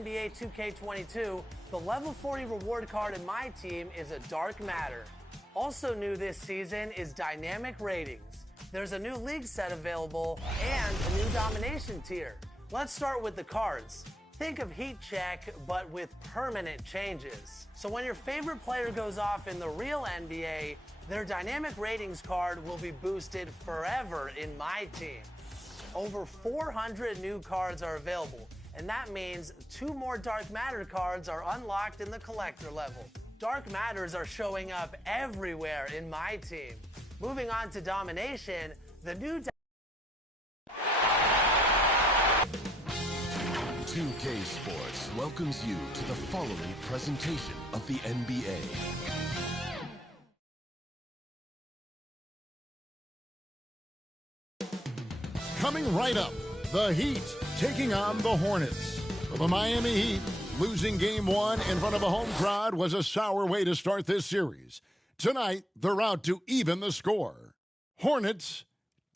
NBA 2K22, the level 40 reward card in my team is a Dark Matter. Also new this season is dynamic ratings. There's a new league set available and a new domination tier. Let's start with the cards. Think of Heat Check, but with permanent changes. So when your favorite player goes off in the real NBA, their dynamic ratings card will be boosted forever in my team. Over 400 new cards are available, and that means 2 more Dark Matter cards are unlocked in the collector level. Dark Matters are showing up everywhere in my team. Moving on to domination, the new 2K Sports welcomes you to the following presentation of the NBA. Coming right up, the Heat taking on the Hornets. For the Miami Heat, losing Game 1 in front of a home crowd was a sour way to start this series. Tonight, they're out to even the score. Hornets,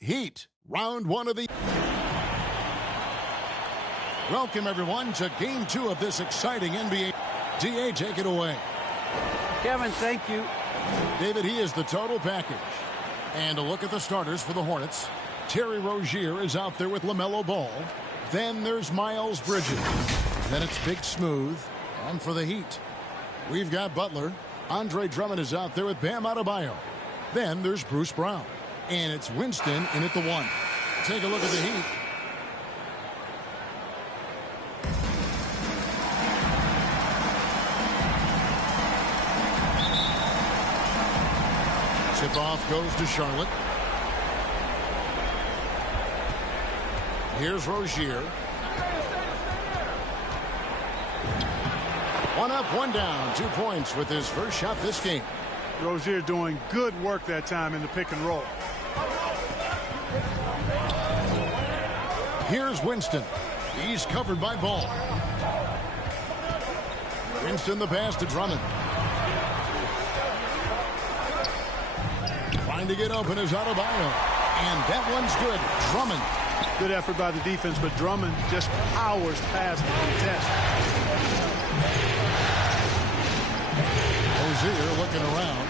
Heat, round 1 of the... Welcome, everyone, to Game 2 of this exciting NBA. DA, take it away. Kevin, thank you. David, he is the total package. And a look at the starters for the Hornets. Terry Rozier is out there with LaMelo Ball. Then there's Miles Bridges. Then it's Big Smooth. And for the Heat, we've got Butler. Andre Drummond is out there with Bam Adebayo. Then there's Bruce Brown. And it's Winston in at the 1. Take a look at the Heat. Tip-off goes to Charlotte. Here's Rozier. 1 up, 1 down. 2 points with his first shot this game. Rozier doing good work that time in the pick and roll. Here's Winston. He's covered by Ball. Winston the pass to Drummond. Trying to get open is Adebayo. And that one's good. Drummond. Good effort by the defense, but Drummond just powers past the contest. Rozier looking around.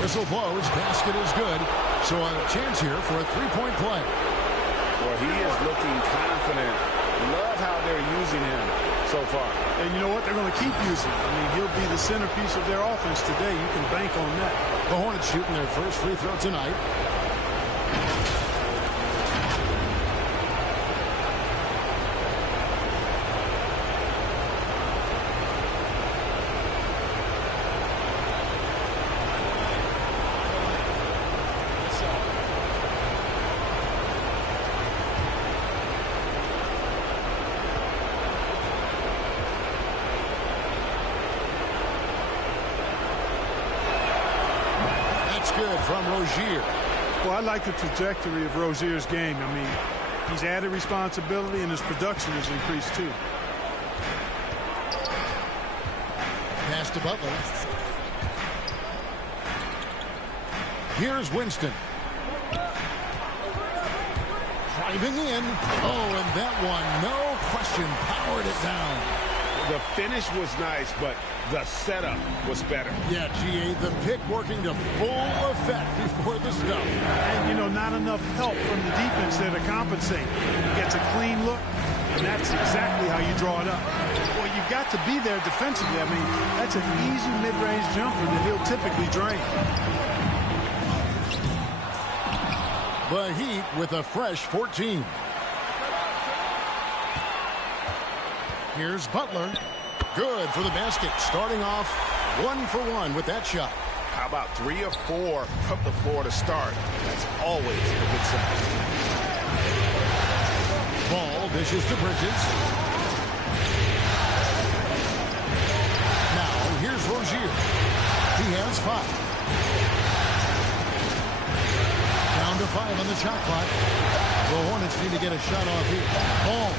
Whistle blows. Basket is good. So a chance here for a 3-point play. Well, he is looking confident. Love how they're using him so far. And you know what? They're going to keep using him. I mean, he'll be the centerpiece of their offense today. You can bank on that. The Hornets shooting their first free throw tonight. Good from Rozier. Well, I like the trajectory of Rozier's game. I mean, he's added responsibility and his production has increased too. Pass to Butler. Here's Winston. Driving in. Oh, and that one, no question, powered it down. The finish was nice, but the setup was better. Yeah, GA, the pick working to full effect before the stuff. And, you know, not enough help from the defense there to compensate. He gets a clean look, and that's exactly how you draw it up. Well, you've got to be there defensively. I mean, that's an easy mid-range jumper that he'll typically drain. The Heat with a fresh 14. Here's Butler. Good for the basket. Starting off 1 for 1 with that shot. How about 3 or 4 from the floor to start? That's always a good sign. Ball dishes to Bridges. Now here's Rozier. He has 5. Down to 5 on the shot clock. The Hornets need to get a shot off here. Ball.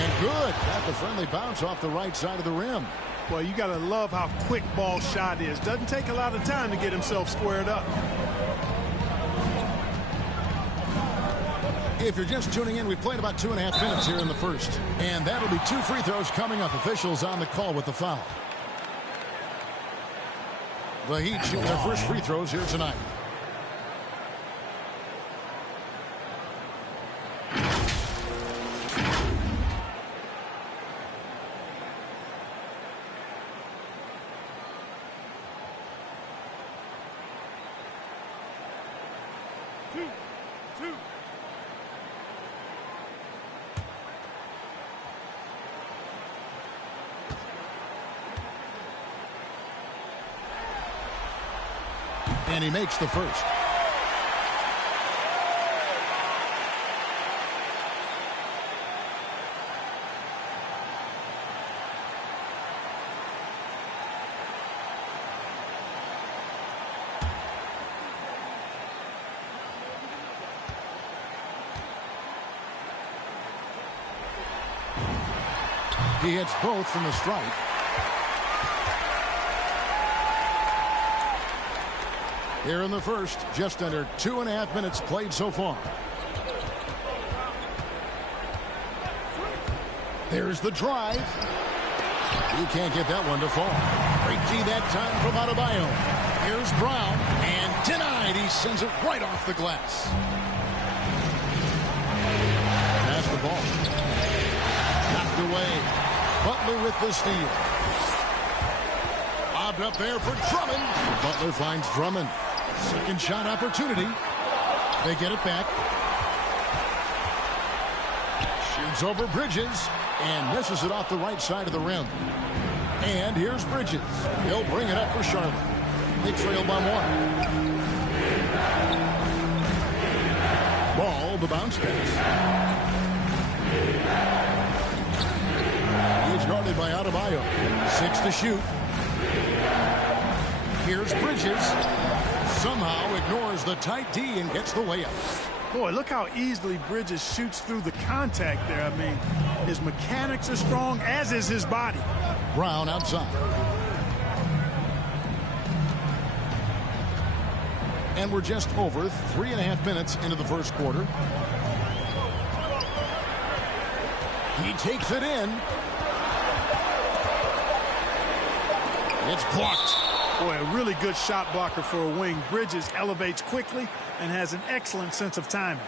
And good. Got the friendly bounce off the right side of the rim. Well, you got to love how quick Ball shot is. Doesn't take a lot of time to get himself squared up. If you're just tuning in, we've played about 2.5 minutes here in the first. And that'll be 2 free throws coming up. Officials on the call with the foul. The Heat shoot their first free throws here tonight. And he makes the first. He hits both from the stripe. Here in the first, just under 2.5 minutes played so far. There's the drive. He can't get that one to fall. Great D that time from Adebayo. Here's Brown, and denied. He sends it right off the glass. Pass the ball. Knocked away. Butler with the steal. Lobbed up there for Drummond. Butler finds Drummond. Second shot opportunity. They get it back. Shoots over Bridges and misses it off the right side of the rim. And here's Bridges. He'll bring it up for Charlotte. They trail by 1. Ball, the bounce pass. He's guarded by Adebayo. 6 to shoot. Here's Bridges. Somehow ignores the tight D and gets the layup. Boy, look how easily Bridges shoots through the contact there. I mean, his mechanics are strong, as is his body. Brown outside. And we're just over 3.5 minutes into the first quarter. He takes it in. It's blocked. Boy, a really good shot blocker for a wing. Bridges elevates quickly and has an excellent sense of timing.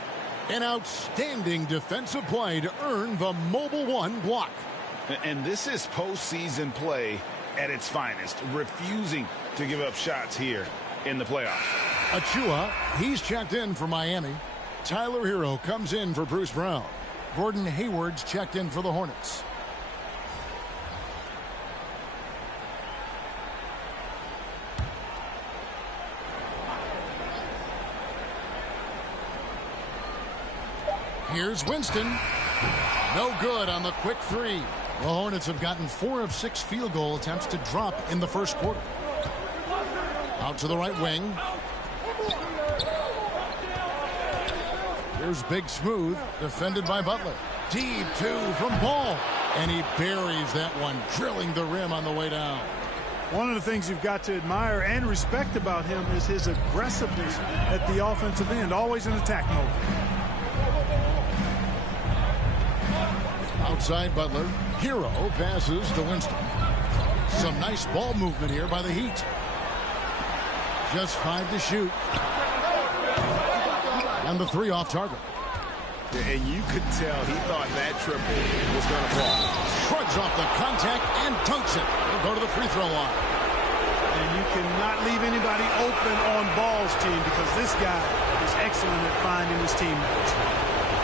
An outstanding defensive play to earn the Mobile One block. And this is postseason play at its finest, refusing to give up shots here in the playoffs. Achua, he's checked in for Miami. Tyler Hero comes in for Bruce Brown. Gordon Hayward's checked in for the Hornets. Here's Winston. No good on the quick three. The Hornets have gotten 4 of 6 field goal attempts to drop in the first quarter. Out to the right wing. Here's Big Smooth, defended by Butler. Deep 2 from Ball. And he buries that one, drilling the rim on the way down. One of the things you've got to admire and respect about him is his aggressiveness at the offensive end, always in attack mode. Outside Butler. Hero passes to Winston. Some nice ball movement here by the Heat. Just 5 to shoot. And the 3 off target. And you could tell he thought that triple was going to fall. Shrugs off the contact and dunks it. He'll go to the free throw line. And you cannot leave anybody open on Ball's team because this guy is excellent at finding his teammates.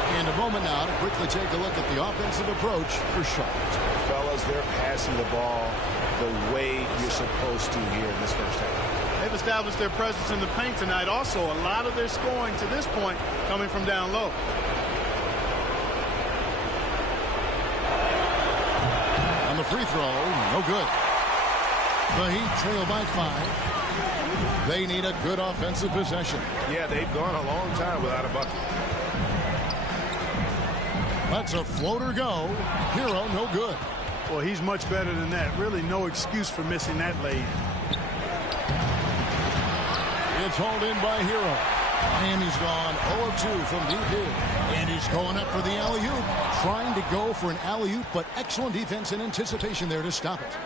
And a moment now to quickly take a look at the offensive approach for Charlotte. Fellas, they're passing the ball the way you're supposed to here in this first half. They've established their presence in the paint tonight. Also, a lot of their scoring to this point coming from down low. On the free throw, no good. The Heat trail by 5. They need a good offensive possession. Yeah, they've gone a long time without a bucket. That's a floater go. Hero, no good. Well, he's much better than that. Really no excuse for missing that lay. It's hauled in by Hero. Miami's gone 0-2 from deep here. And he's going up for the alley-oop. Trying to go for an alley-oop, but excellent defense and anticipation there to stop it.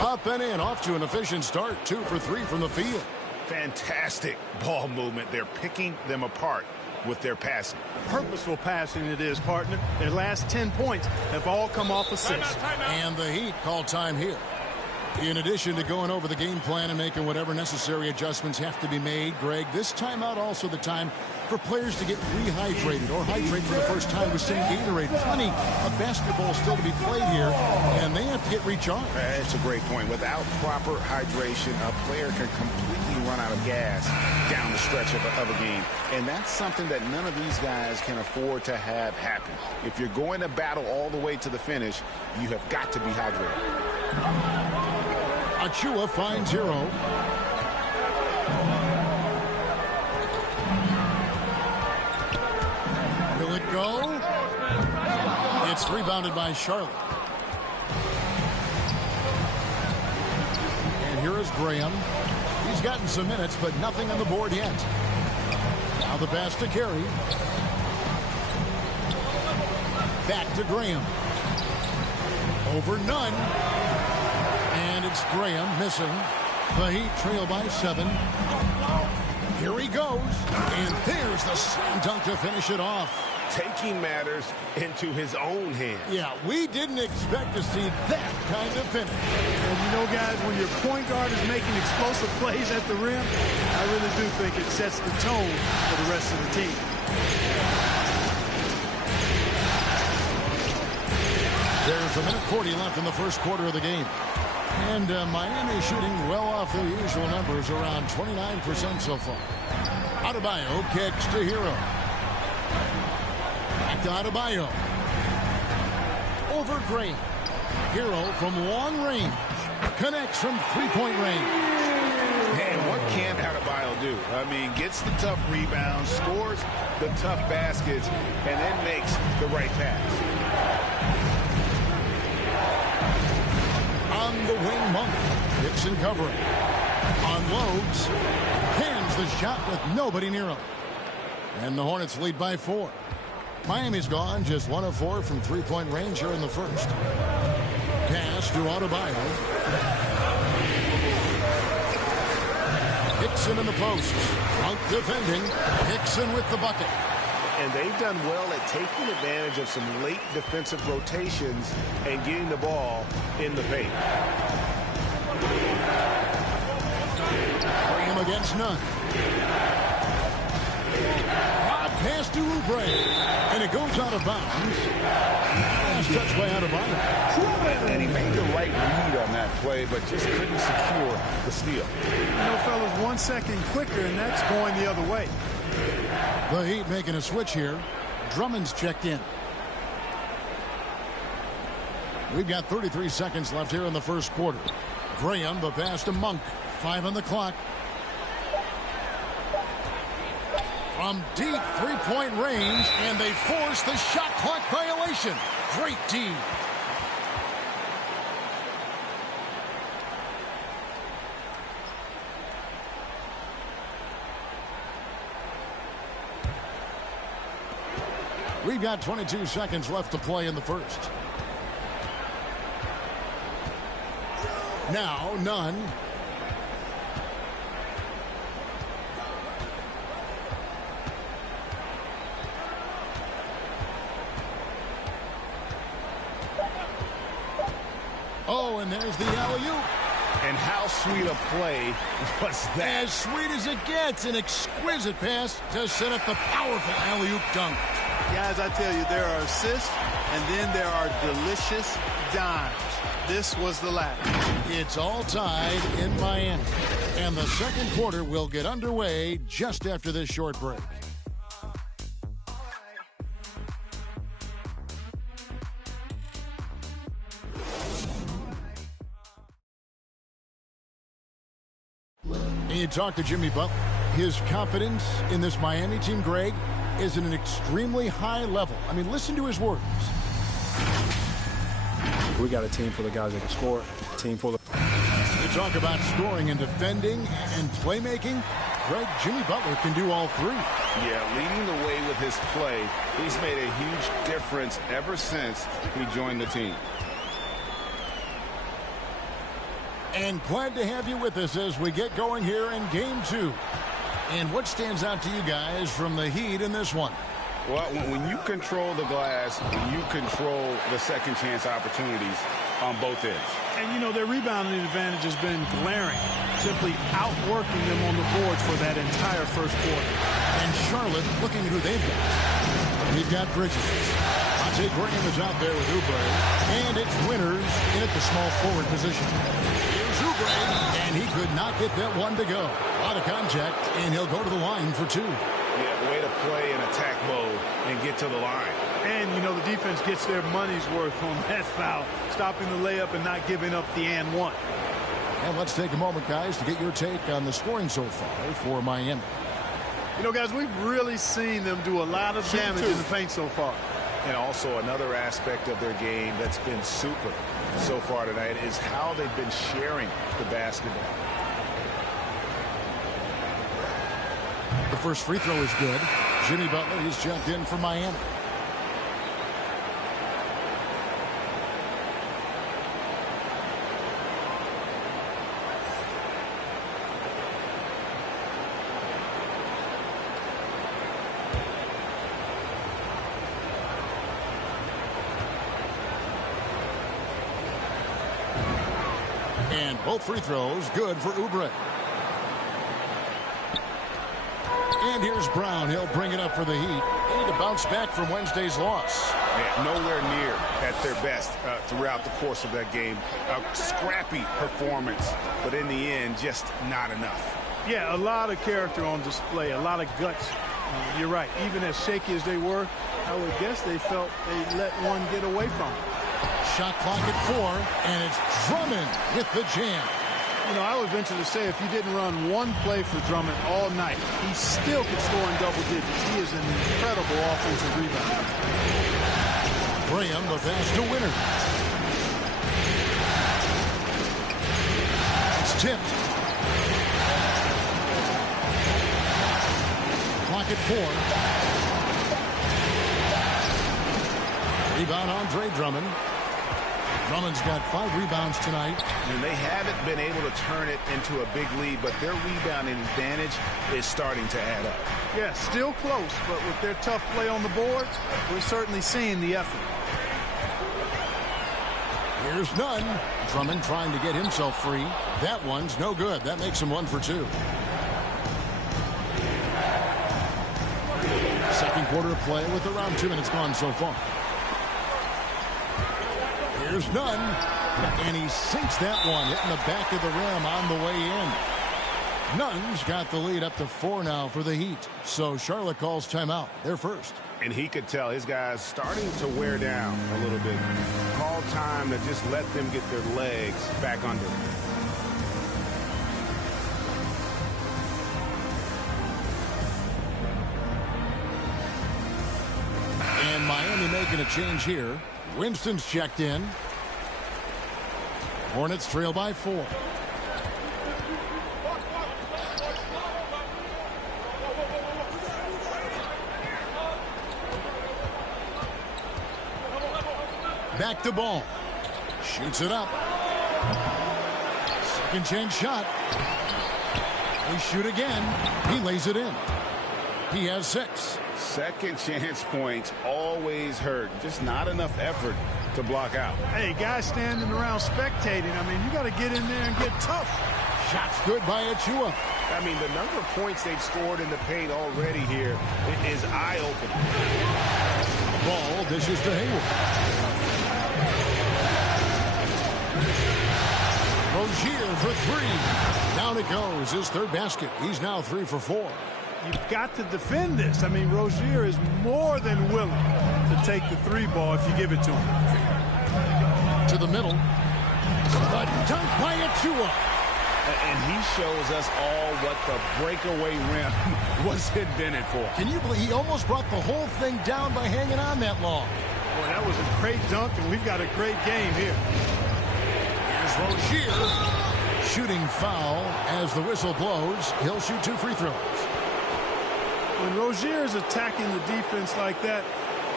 Up and in, off to an efficient start. 2 for 3 from the field. Fantastic ball movement. They're picking them apart with their passing. Purposeful passing it is, partner. Their last 10 points have all come off assists. And the Heat call time here. In addition to going over the game plan and making whatever necessary adjustments have to be made, Greg, this timeout also the time for players to get rehydrated or hydrate for the first time with some Gatorade. Plenty of basketball still to be played here, and they have to get recharged. That's a great point. Without proper hydration, a player can completely run out of gas down the stretch of a game. And that's something that none of these guys can afford to have happen. If you're going to battle all the way to the finish, you have got to be hydrated. Achua finds Hero. Will it go? It's rebounded by Charlotte. And here is Graham. He's gotten some minutes, but nothing on the board yet. Now the pass to Carey. Back to Graham. Over Nunn. And it's Graham missing. The Heat trail by 7. Here he goes. And there's the slam dunk to finish it off. Taking matters into his own hands. Yeah, we didn't expect to see that kind of finish. And you know, guys, when your point guard is making explosive plays at the rim, I really do think it sets the tone for the rest of the team. There's a minute 40 left in the first quarter of the game. And Miami shooting well off their usual numbers, around 29% so far. Adebayo kicks to Hero. Back to Adebayo. Over Graham. Hero from long range. Connects from three-point range. And what can Adebayo do? I mean, gets the tough rebounds, scores the tough baskets, and then makes the right pass. On the wing, Monk. Dixon covering. Unloads. Cans the shot with nobody near him. And the Hornets lead by 4. Miami's gone just 1 of 4 from three-point range here in the first. Pass to Adebayo. Hickson in the post. Monk defending. Hickson with the bucket. And they've done well at taking advantage of some late defensive rotations and getting the ball in the paint. Graham against Nunn. Rod pass to Oubre. And it goes out of bounds. Last touch by Adebayo. And he made the right read on that play, but just couldn't secure the steal. You know, fellas, 1 second quicker, and that's going the other way. The Heat making a switch here. Drummond's checked in. We've got 33 seconds left here in the first quarter. Graham, the pass to Monk. 5 on the clock. From deep three-point range, and they force the shot clock violation. Great D. We've got 22 seconds left to play in the first. Now, Nunn. Oh, and there's the alley-oop. And how sweet a play was that? As sweet as it gets. An exquisite pass to set up the powerful alley-oop dunk. Guys, I tell you, there are assists, and then there are delicious dimes. This was the latter. It's all tied in Miami. And the second quarter will get underway just after this short break. And you talk to Jimmy Butler. His confidence in this Miami team, Greg, is at an extremely high level. I mean, listen to his words. We got a team full of guys that can score. A team full of... You talk about scoring and defending and playmaking. Greg, Jimmy Butler can do all three. Yeah, leading the way with his play. He's made a huge difference ever since he joined the team. And glad to have you with us as we get going here in Game 2. And what stands out to you guys from the Heat in this one? Well, when you control the glass, you control the second chance opportunities on both ends. And, you know, their rebounding advantage has been glaring, simply outworking them on the boards for that entire first quarter. And Charlotte, looking at who they've got. They've got Bridges. Monte Graham is out there with Oubre. And it's Winters in at the small forward position. Here's Oubre, and he could not get that one to go. A lot of contact, and he'll go to the line for two. Yeah, way to play in attack mode and get to the line. And, you know, the defense gets their money's worth on that foul, stopping the layup and not giving up the and one. And let's take a moment, guys, to get your take on the scoring so far for Miami. You know, guys, we've really seen them do a lot of damage in the paint so far. And also another aspect of their game that's been super so far tonight is how they've been sharing the basketball. The first free throw is good. Jimmy Butler, he's jumped in for Miami. And both free throws good for Oubre. And here's Brown. He'll bring it up for the Heat. They need to bounce back from Wednesday's loss. Yeah, nowhere near at their best throughout the course of that game. A scrappy performance, but in the end, just not enough. Yeah, a lot of character on display, a lot of guts. You're right. Even as shaky as they were, I would guess they felt they let one get away from them. Shot clock at 4, and it's Drummond with the jam. You know, I would venture to say if you didn't run one play for Drummond all night, he still could score in double digits. He is an incredible offensive rebounder. Graham, the pass to Winter. It's tipped. Clock at 4. Rebound Andre Drummond. Drummond's got 5 rebounds tonight. And they haven't been able to turn it into a big lead, but their rebounding advantage is starting to add up. Yeah, still close, but with their tough play on the boards, we're certainly seeing the effort. Here's none. Drummond trying to get himself free. That one's no good. That makes him 1 for 2. Second quarter of play with around 2 minutes gone so far. Here's none, and he sinks that one, hitting the back of the rim on the way in. Nunn's got the lead up to 4 now for the Heat, so Charlotte calls timeout. They're first. And he could tell his guys starting to wear down a little bit. Call time to just let them get their legs back under them. And Miami making a change here. Winston's checked in. Hornets trail by 4. Back to Ball. Shoots it up. Second chance shot. They shoot again. He lays it in. He has 6. Second chance points always hurt. Just not enough effort to block out. Hey, guys standing around spectating, I mean, you got to get in there and get tough. Shots good by Achua. I mean, the number of points they've scored in the paint already here is eye-opening. Ball dishes to Hayward. Rozier for 3. Down it goes. His 3rd basket. He's now 3 for 4. You've got to defend this. I mean, Rozier is more than willing to take the 3 ball if you give it to him. To the middle. A dunk by Achua. And he shows us all what the breakaway rim was invented for. Can you believe he almost brought the whole thing down by hanging on that long? Boy, that was a great dunk, and we've got a great game here. Here's Rozier. shooting foul. As the whistle blows, he'll shoot 2 free throws. When Rozier is attacking the defense like that,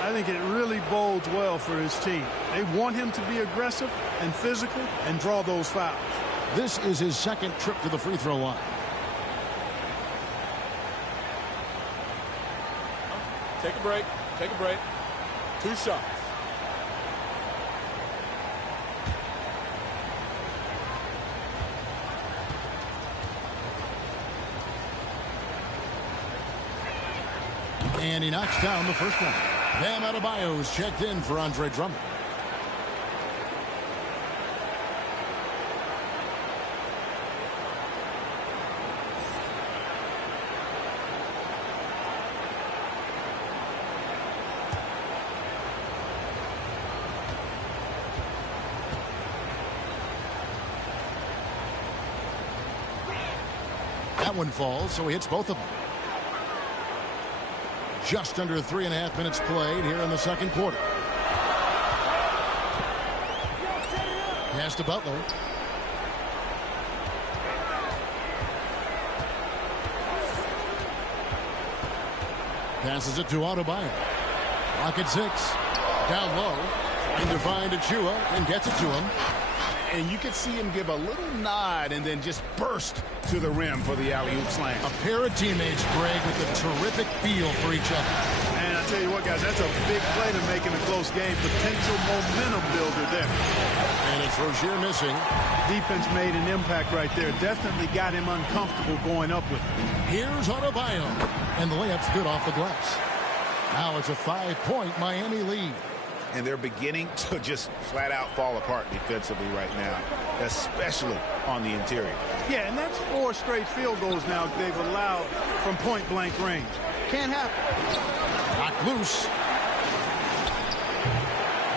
I think it really bodes well for his team. They want him to be aggressive and physical and draw those fouls. This is his second trip to the free throw line. Take a break. Take a break. 2 shots. And he knocks down the first one. Bam Adebayo is checked in for Andre Drummond. That one falls, so he hits both of them. Just under 3.5 minutes played here in the second quarter. Pass to Butler. Passes it to Adebayo. Rocket 6. Down low. Trying to find Achua and gets it to him. And you could see him give a little nod and then just burst to the rim for the alley-oop slam. A pair of teammates, Greg, with a terrific feel for each other. And I tell you what, guys, that's a big play to make in a close game. Potential momentum builder there. And it's Rozier missing. Defense made an impact right there. Definitely got him uncomfortable going up with it. Here's Adebayo. And the layup's good off the glass. Now it's a 5-point Miami lead. And they're beginning to just flat out fall apart defensively right now, especially on the interior. Yeah, and that's 4 straight field goals now they've allowed from point-blank range. Can't happen. Knocked loose.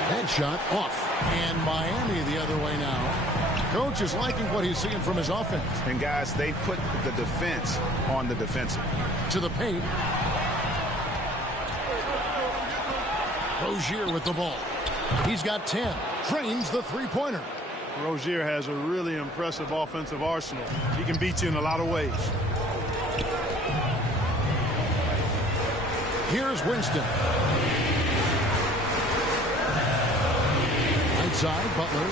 Headshot off. And Miami the other way now. Coach is liking what he's seeing from his offense. And, guys, they put the defense on the defensive. To the paint. Rozier with the ball. He's got 10. Trains the three-pointer. Rozier has a really impressive offensive arsenal. He can beat you in a lot of ways. Here's Winston. Right side, Butler.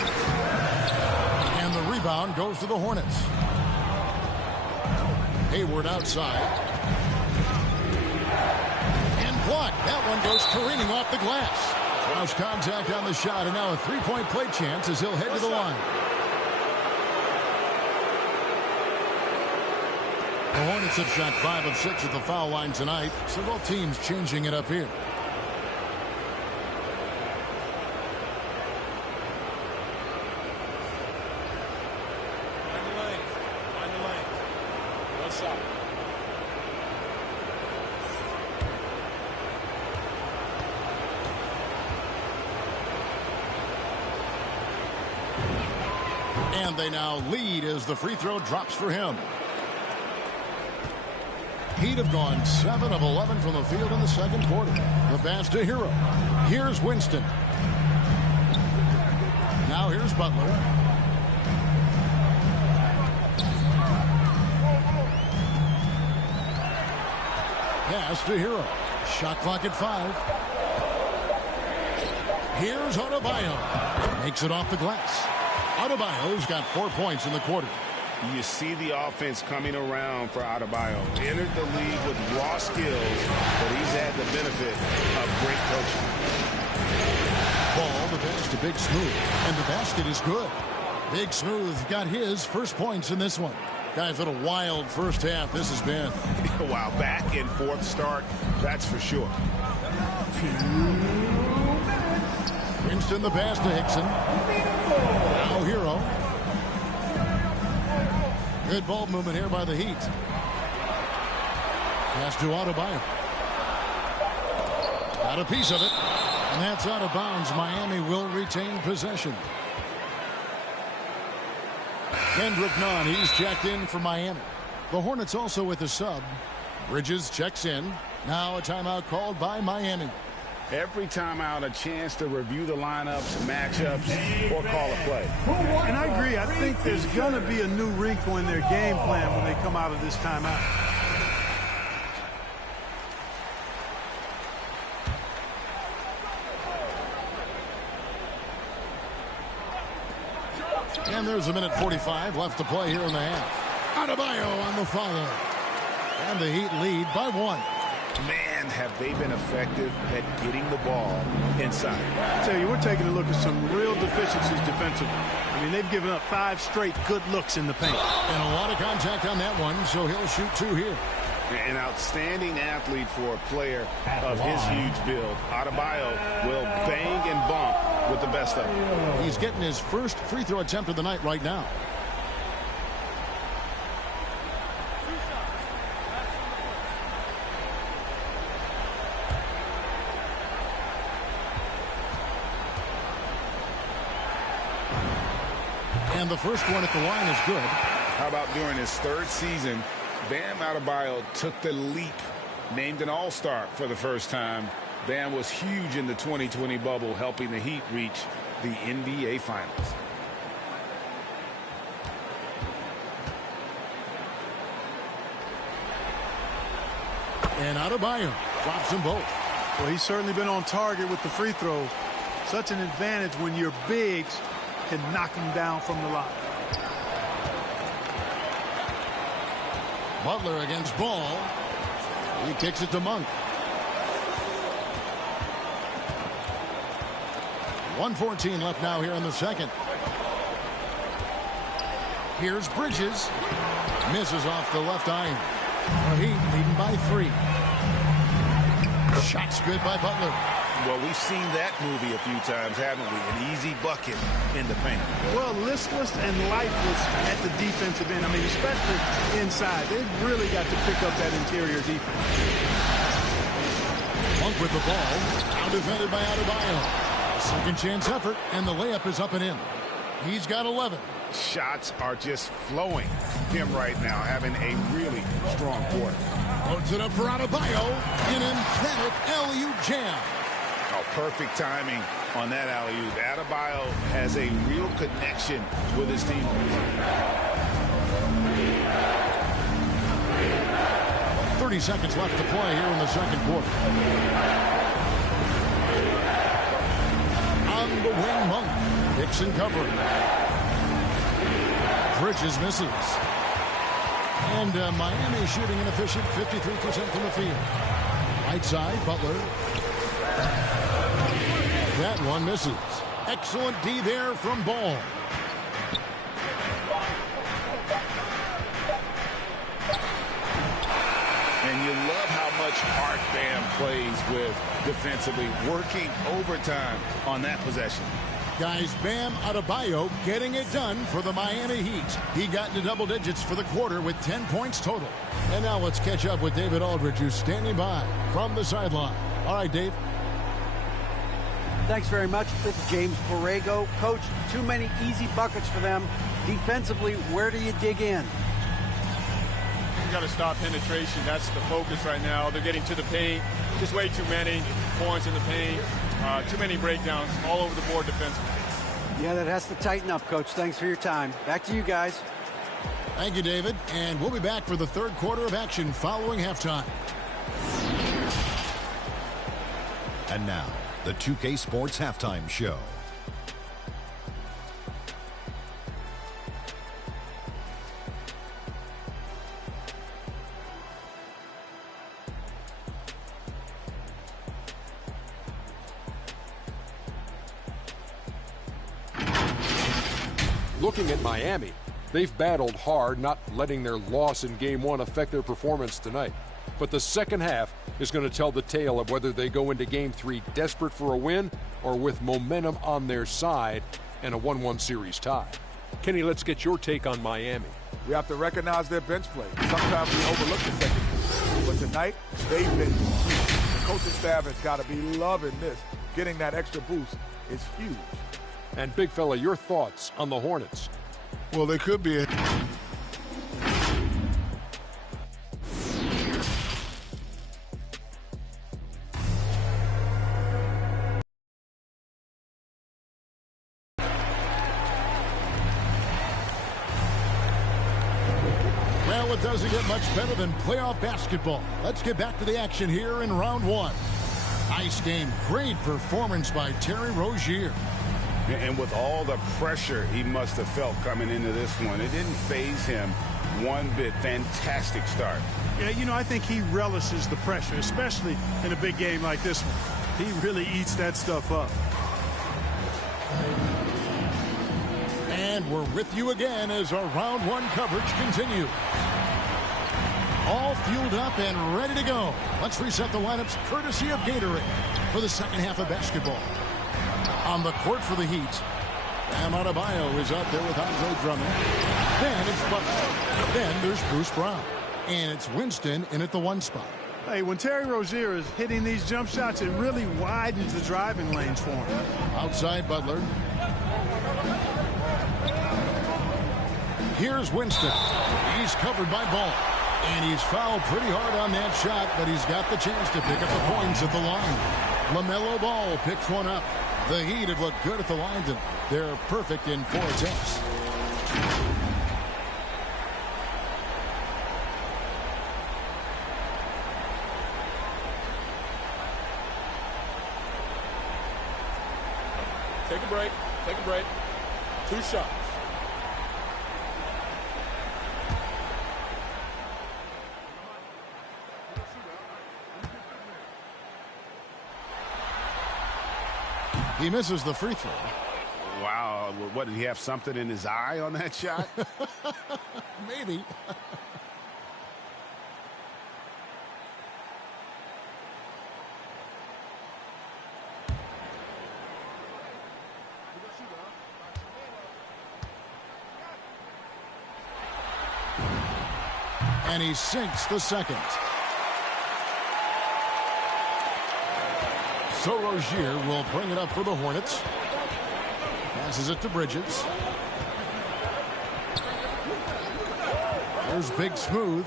And the rebound goes to the Hornets. Hayward outside. Blocked. That one goes careening off the glass. Draws contact on the shot, and now a 3-point play chance as he'll head to the line. The Hornets have shot 5 of 6 at the foul line tonight, so both teams changing it up here. Find the lane. Find the lane. One shot. And they now lead as the free throw drops for him. Heat have gone 7 of 11 from the field in the second quarter. The pass to Hero. Here's Winston. Now here's Butler. Pass to Hero. Shot clock at 5. Here's Adebayo. Makes it off the glass. Adebayo's got 4 points in the quarter. You see the offense coming around for Adebayo. Entered the league with raw skills, but he's had the benefit of great coaching. Ball, the pass to Big Smooth. And the basket is good. Big Smooth got his first points in this one. Guys, what a wild first half this has been. Wow, back and forth start, that's for sure. Winston the pass to Hickson. Now Hero. Good ball movement here by the Heat. Pass to Adebayo. Got a piece of it. And that's out of bounds. Miami will retain possession. Kendrick Nunn, he's checked in for Miami. The Hornets also with a sub. Bridges checks in. Now a timeout called by Miami. Every time out, a chance to review the lineups, matchups, or call a play. And I agree. I think there's going to be a new wrinkle in their game plan when they come out of this timeout. And there's a minute 45 left to play here in the half. Adebayo on the follow. And the Heat lead by 1. Man, have they been effective at getting the ball inside. I tell you, we're taking a look at some real deficiencies defensively. I mean, they've given up 5 straight good looks in the paint. And a lot of contact on that one, so he'll shoot 2 here. An outstanding athlete for a player of his huge build. Adebayo will bang and bump with the best of them. He's getting his first free throw attempt of the night right now. And the first one at the line is good. How about during his 3rd season, Bam Adebayo took the leap, named an all-star for the first time. Bam was huge in the 2020 bubble, helping the Heat reach the NBA Finals. And Adebayo drops them both. Well, he's certainly been on target with the free throws. Such an advantage when your bigs can knock him down from the line. Butler against Ball. He kicks it to Monk. 1:14 left now here in the second. Here's Bridges. Misses off the left iron. The Heat leading by 3. Shot's good by Butler. Well, we've seen that movie a few times, haven't we? An easy bucket in the paint. Well, listless and lifeless at the defensive end. I mean, especially inside. They've really got to pick up that interior defense. Monk with the ball. Now defended by Adebayo. Second chance effort, and the layup is up and in. He's got 11. Shots are just flowing him right now, having a really strong quarter. Loads it up for Adebayo. An emphatic alley-oop jam. Oh, perfect timing on that alley-oop. Adebayo has a real connection with his teammates. 30 seconds left to play here in the second quarter. On the wing, Monk. Dixon covering. Bridges misses. And Miami shooting an efficient 53% from the field. Right side, Butler. That one misses. Excellent D there from Ball. And you love how much art Bam plays with defensively, working overtime on that possession. Guys, Bam Adebayo getting it done for the Miami Heat. He got into double digits for the quarter with 10 points total. And now let's catch up with David Aldridge, who's standing by from the sideline. All right, Dave. Thanks very much. This is James Borrego. Coach, too many easy buckets for them. Defensively, where do you dig in? You got to stop penetration. That's the focus right now. They're getting to the paint. Just way too many points in the paint. Too many breakdowns all over the board defensively. Yeah, that has to tighten up, Coach. Thanks for your time. Back to you guys. Thank you, David. And we'll be back for the third quarter of action following halftime. And now, the 2K Sports Halftime Show. Looking at Miami, they've battled hard, not letting their loss in Game 1 affect their performance tonight. But the second half is going to tell the tale of whether they go into Game 3 desperate for a win or with momentum on their side and a 1-1 series tie. Kenny, let's get your take on Miami. We have to recognize their bench play. Sometimes we overlook the second half. But tonight, they've been huge. The coaching staff has got to be loving this. Getting that extra boost is huge. And big fella, your thoughts on the Hornets? Well, they could be Well, it doesn't get much better than playoff basketball. Let's get back to the action here in round one. Nice game. Great performance by Terry Rozier. And with all the pressure he must have felt coming into this one, it didn't faze him one bit. Fantastic start. Yeah, you know, I think he relishes the pressure, especially in a big game like this one. He really eats that stuff up. And we're with you again as our round one coverage continues. All fueled up and ready to go. Let's reset the lineups courtesy of Gatorade for the second half of basketball. On the court for the Heat, Bam Adebayo is out there with Andre Drummond. Then it's Butler. Then there's Bruce Brown. And it's Winston in at the 1 spot. Hey, when Terry Rozier is hitting these jump shots, it really widens the driving lanes for him. Outside Butler. Here's Winston. He's covered by Ball. And he's fouled pretty hard on that shot, but he's got the chance to pick up the points at the line. LaMelo Ball picks one up. The Heat have looked good at the line tonight. They're perfect in 4 attempts. Take a break. Take a break. 2 shots. He misses the free throw. Wow. What, did he have something in his eye on that shot? Maybe. And he sinks the second. So Rozier will bring it up for the Hornets. Passes it to Bridges. There's Big Smooth.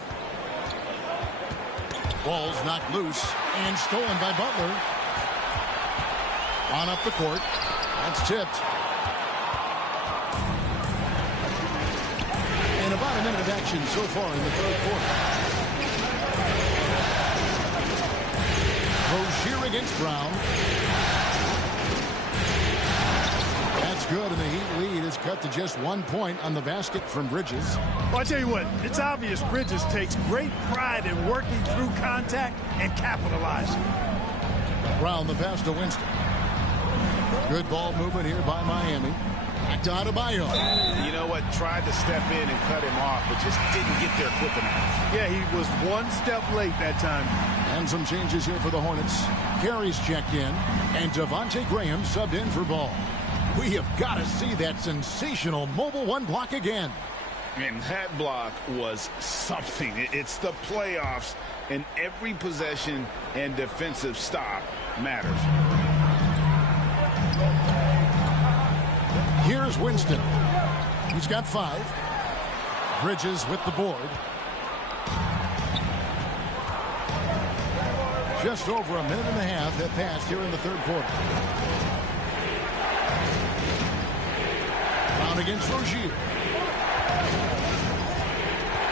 Ball's knocked loose and stolen by Butler. On up the court. That's tipped. And about a minute of action so far in the third quarter. Rozier against Brown. That's good, and the Heat lead is cut to just 1 point on the basket from Bridges. Well, I tell you what, it's obvious Bridges takes great pride in working through contact and capitalizing. Brown the pass to Winston. Good ball movement here by Miami. Back to Adebayo. You know what? Tried to step in and cut him off, but just didn't get there quick enough. Yeah, he was 1 step late that time. And some changes here for the Hornets. Carey's checked in, and Devontae Graham subbed in for Ball. We have got to see that sensational mobile 1 block again. And that block was something. It's the playoffs, and every possession and defensive stop matters. Here's Winston. He's got 5. Bridges with the board. Just over a minute and a half have passed here in the third quarter. Brown against Rozier.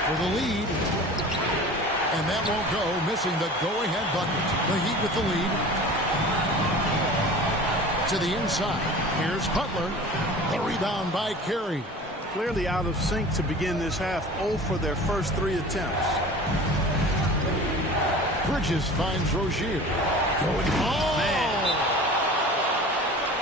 For the lead. And that won't go, missing the go-ahead bucket. The Heat with the lead. To the inside. Here's Butler. The rebound by Carey. Clearly out of sync to begin this half. 0 for their first 3 attempts. Bridges finds Rozier. Going, Man.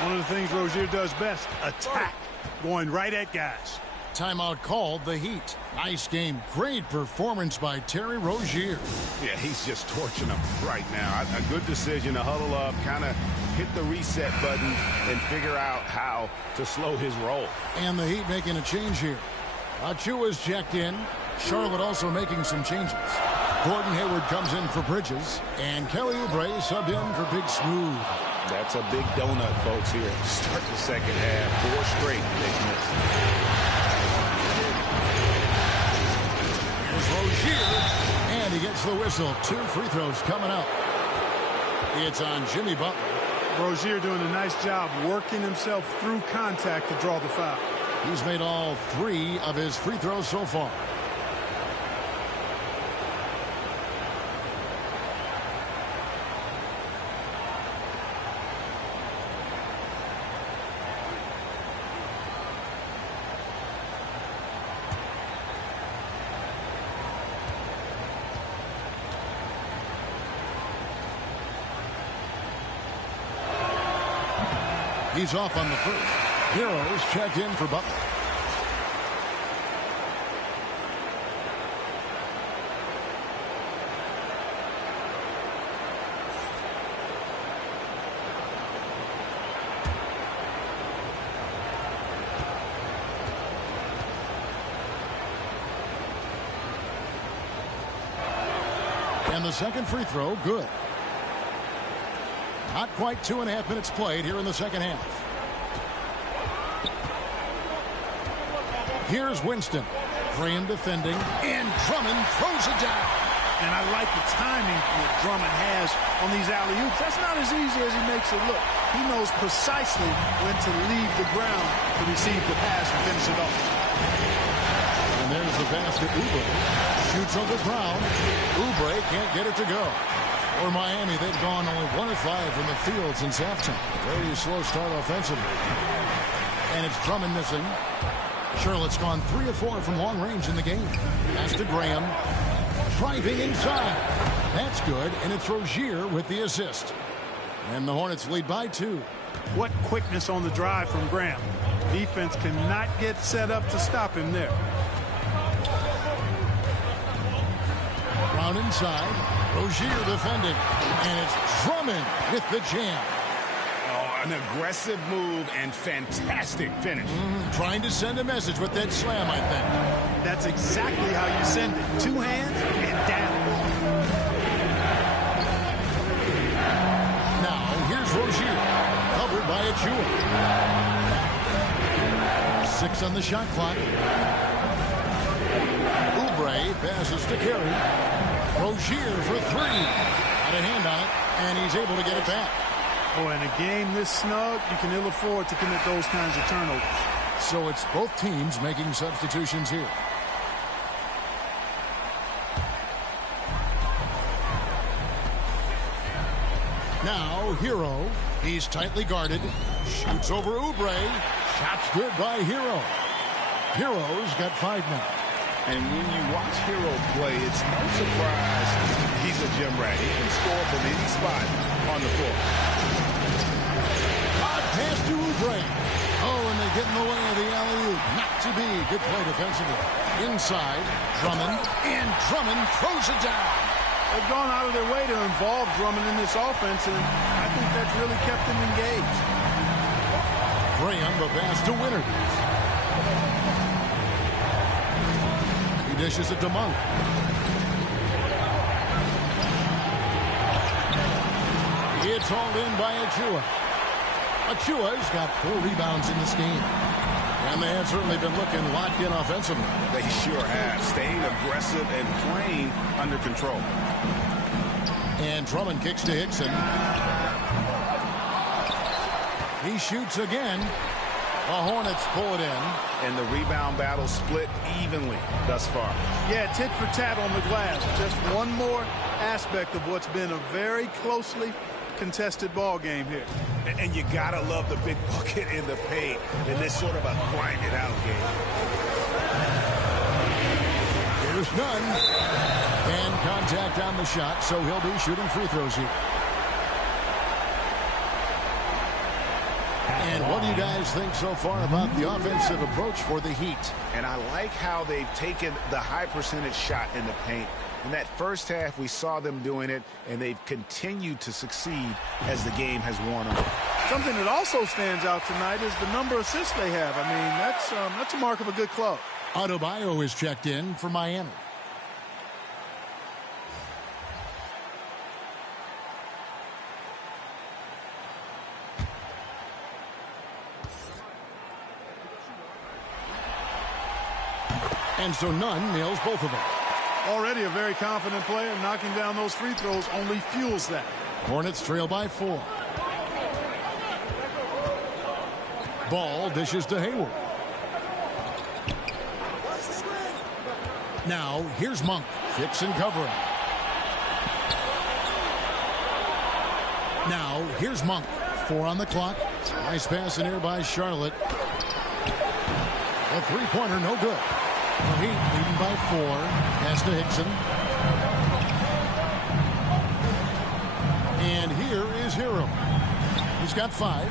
One of the things Rozier does best, attack. Going right at guys. Timeout called, the Heat. Nice game. Great performance by Terry Rozier. Yeah, he's just torching them right now. A good decision to huddle up, kind of hit the reset button, and figure out how to slow his roll. And the Heat making a change here. Achua's checked in. Charlotte also making some changes. Gordon Hayward comes in for Bridges. And Kelly Oubre subbed in for Big Smooth. That's a big donut, folks, here. Start the second half. 4 straight they've missed. Here's Rozier. And he gets the whistle. 2 free throws coming up. It's on Jimmy Butler. Rozier doing a nice job working himself through contact to draw the foul. He's made all 3 of his free throws so far. He's off on the first. Heroes checked in for Butler. And the second free throw, good. Not quite 2.5 minutes played here in the second half. Here's Winston. Graham defending, and Drummond throws it down. And I like the timing that Drummond has on these alley-oops. That's not as easy as he makes it look. He knows precisely when to leave the ground to receive the pass and finish it off. And there's the pass to Oubre. Shoots over Brown. Oubre can't get it to go. For Miami, they've gone only 1 of 5 from the field since halftime. Very slow start offensively. And it's Drummond missing. Charlotte's gone 3 of 4 from long range in the game. Pass to Graham. Driving inside. That's good, and it's Rozier with the assist. And the Hornets lead by 2. What quickness on the drive from Graham. Defense cannot get set up to stop him there. Brown inside. Rozier defending. And it's Drummond with the jam. Oh, an aggressive move and fantastic finish. Trying to send a message with that slam, I think. That's exactly how you send it. 2 hands and down. Now, here's Rozier. Covered by Achua. 6 on the shot clock. Oubre passes to Carey. Rozier for 3. Got a hand on it, and he's able to get it back. Boy, in a game this snug, you can ill afford to commit those kinds of turnovers. So it's both teams making substitutions here. Now, Hero. He's tightly guarded. Shoots over Oubre. Shot's good by Hero. Hero's got 5 now. And when you watch Hero play, it's no surprise he's a gym rat. He can score from any spot on the floor. Odd pass to Oubre. Oh, and they get in the way of the alley-oop. Not to be. Good play defensively. Inside, Drummond. And Drummond throws it down. They've gone out of their way to involve Drummond in this offense, and I think that's really kept them engaged. Graham, the pass to Winters. He dishes it to Monk. It's hauled in by Achua. Achua's got 4 rebounds in this game. And they have certainly been looking locked in offensively. They sure have. Staying aggressive and playing under control. And Drummond kicks to Hickson. He shoots again. The Hornets pull it in. And the rebound battle split evenly thus far. Yeah, tit for tat on the glass. Just one more aspect of what's been a very closely contested ball game here. And you gotta love the big bucket in the paint in this sort of a grinded out game. There's none. And contact on the shot, so he'll be shooting free throws here. And what do you guys think so far about the offensive approach for the Heat? And I like how they've taken the high percentage shot in the paint. In that first half, we saw them doing it, and they've continued to succeed as the game has worn on. Something that also stands out tonight is the number of assists they have. I mean, that's a mark of a good club. Adebayo is checked in for Miami. And so Nunn nails both of them. Already a very confident player. Knocking down those free throws only fuels that. Hornets trail by 4. Ball dishes to Hayward. Now, here's Monk. Kicks and covering. Now, here's Monk. 4 on the clock. Nice pass in here by Charlotte. A three-pointer, no good. The Heat leading by 4. Pass to Hickson. And here is Hero. He's got 5.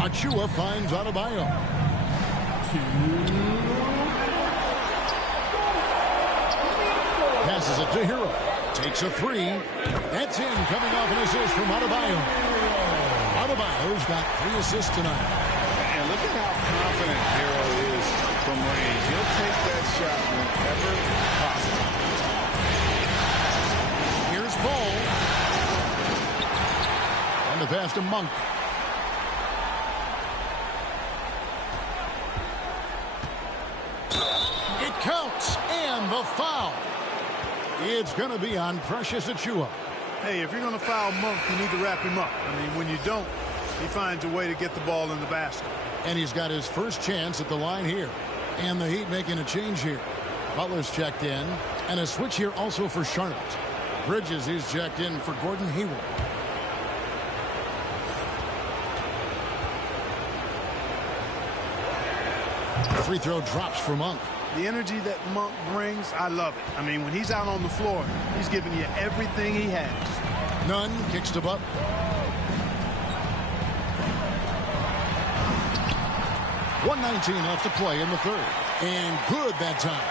Achua finds Adebayo. Passes it to Hero. Takes a three. That's in, coming off an assist from Adebayo. Adebayo's got 3 assists tonight. And look at how confident Hero is from range. He'll take that shot whenever possible. Here's Ball. And the pass to Monk. It counts, and the foul. It's going to be on Precious Achua. Hey, if you're going to foul Monk, you need to wrap him up. I mean, when you don't, he finds a way to get the ball in the basket. And he's got his first chance at the line here. And the Heat making a change here. Butler's checked in. And a switch here also for Charlotte. Bridges is checked in for Gordon Hayward. The free throw drops for Monk. The energy that Monk brings, I love it. I mean, when he's out on the floor, he's giving you everything he has. Nunn kicks to Butler. .119 left to play in the third. And good that time.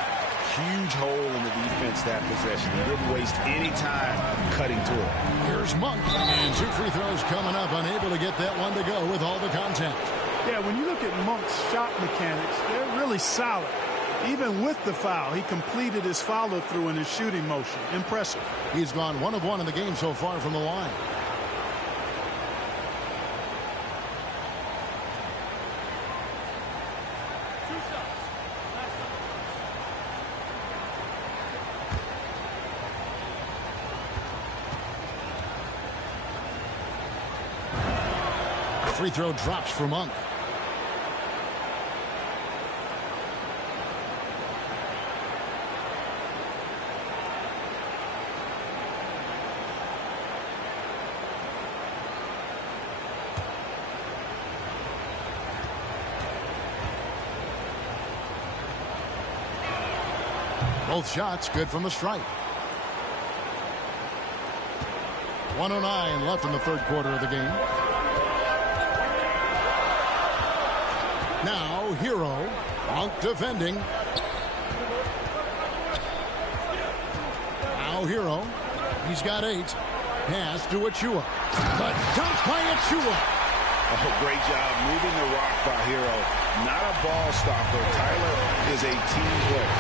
Huge hole in the defense that possession. He didn't waste any time cutting to it. Here's Monk. And 2 free throws coming up. Unable to get that one to go with all the contact. Yeah, when you look at Monk's shot mechanics, they're really solid. Even with the foul, he completed his follow-through in his shooting motion. Impressive. He's gone 1 of 1 in the game so far from the line. Free throw drops for Monk. Both shots good from the stripe. 1:09 left in the third quarter of the game. Now Hero. Monk defending. Now Hero. He's got 8. Pass to Achua. The dunk by Achua. Oh, great job moving the rock by Hero. Not a ball stopper. Tyler is a team player.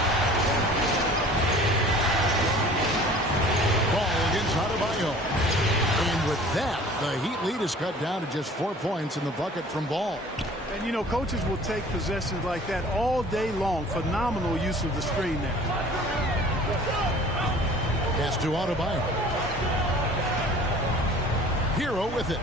Ball against Adebayo. And with that, the Heat lead is cut down to just 4 points in the bucket from Ball. And, you know, coaches will take possessions like that all day long. Phenomenal use of the screen there. Pass to Adebayo. Hero with it.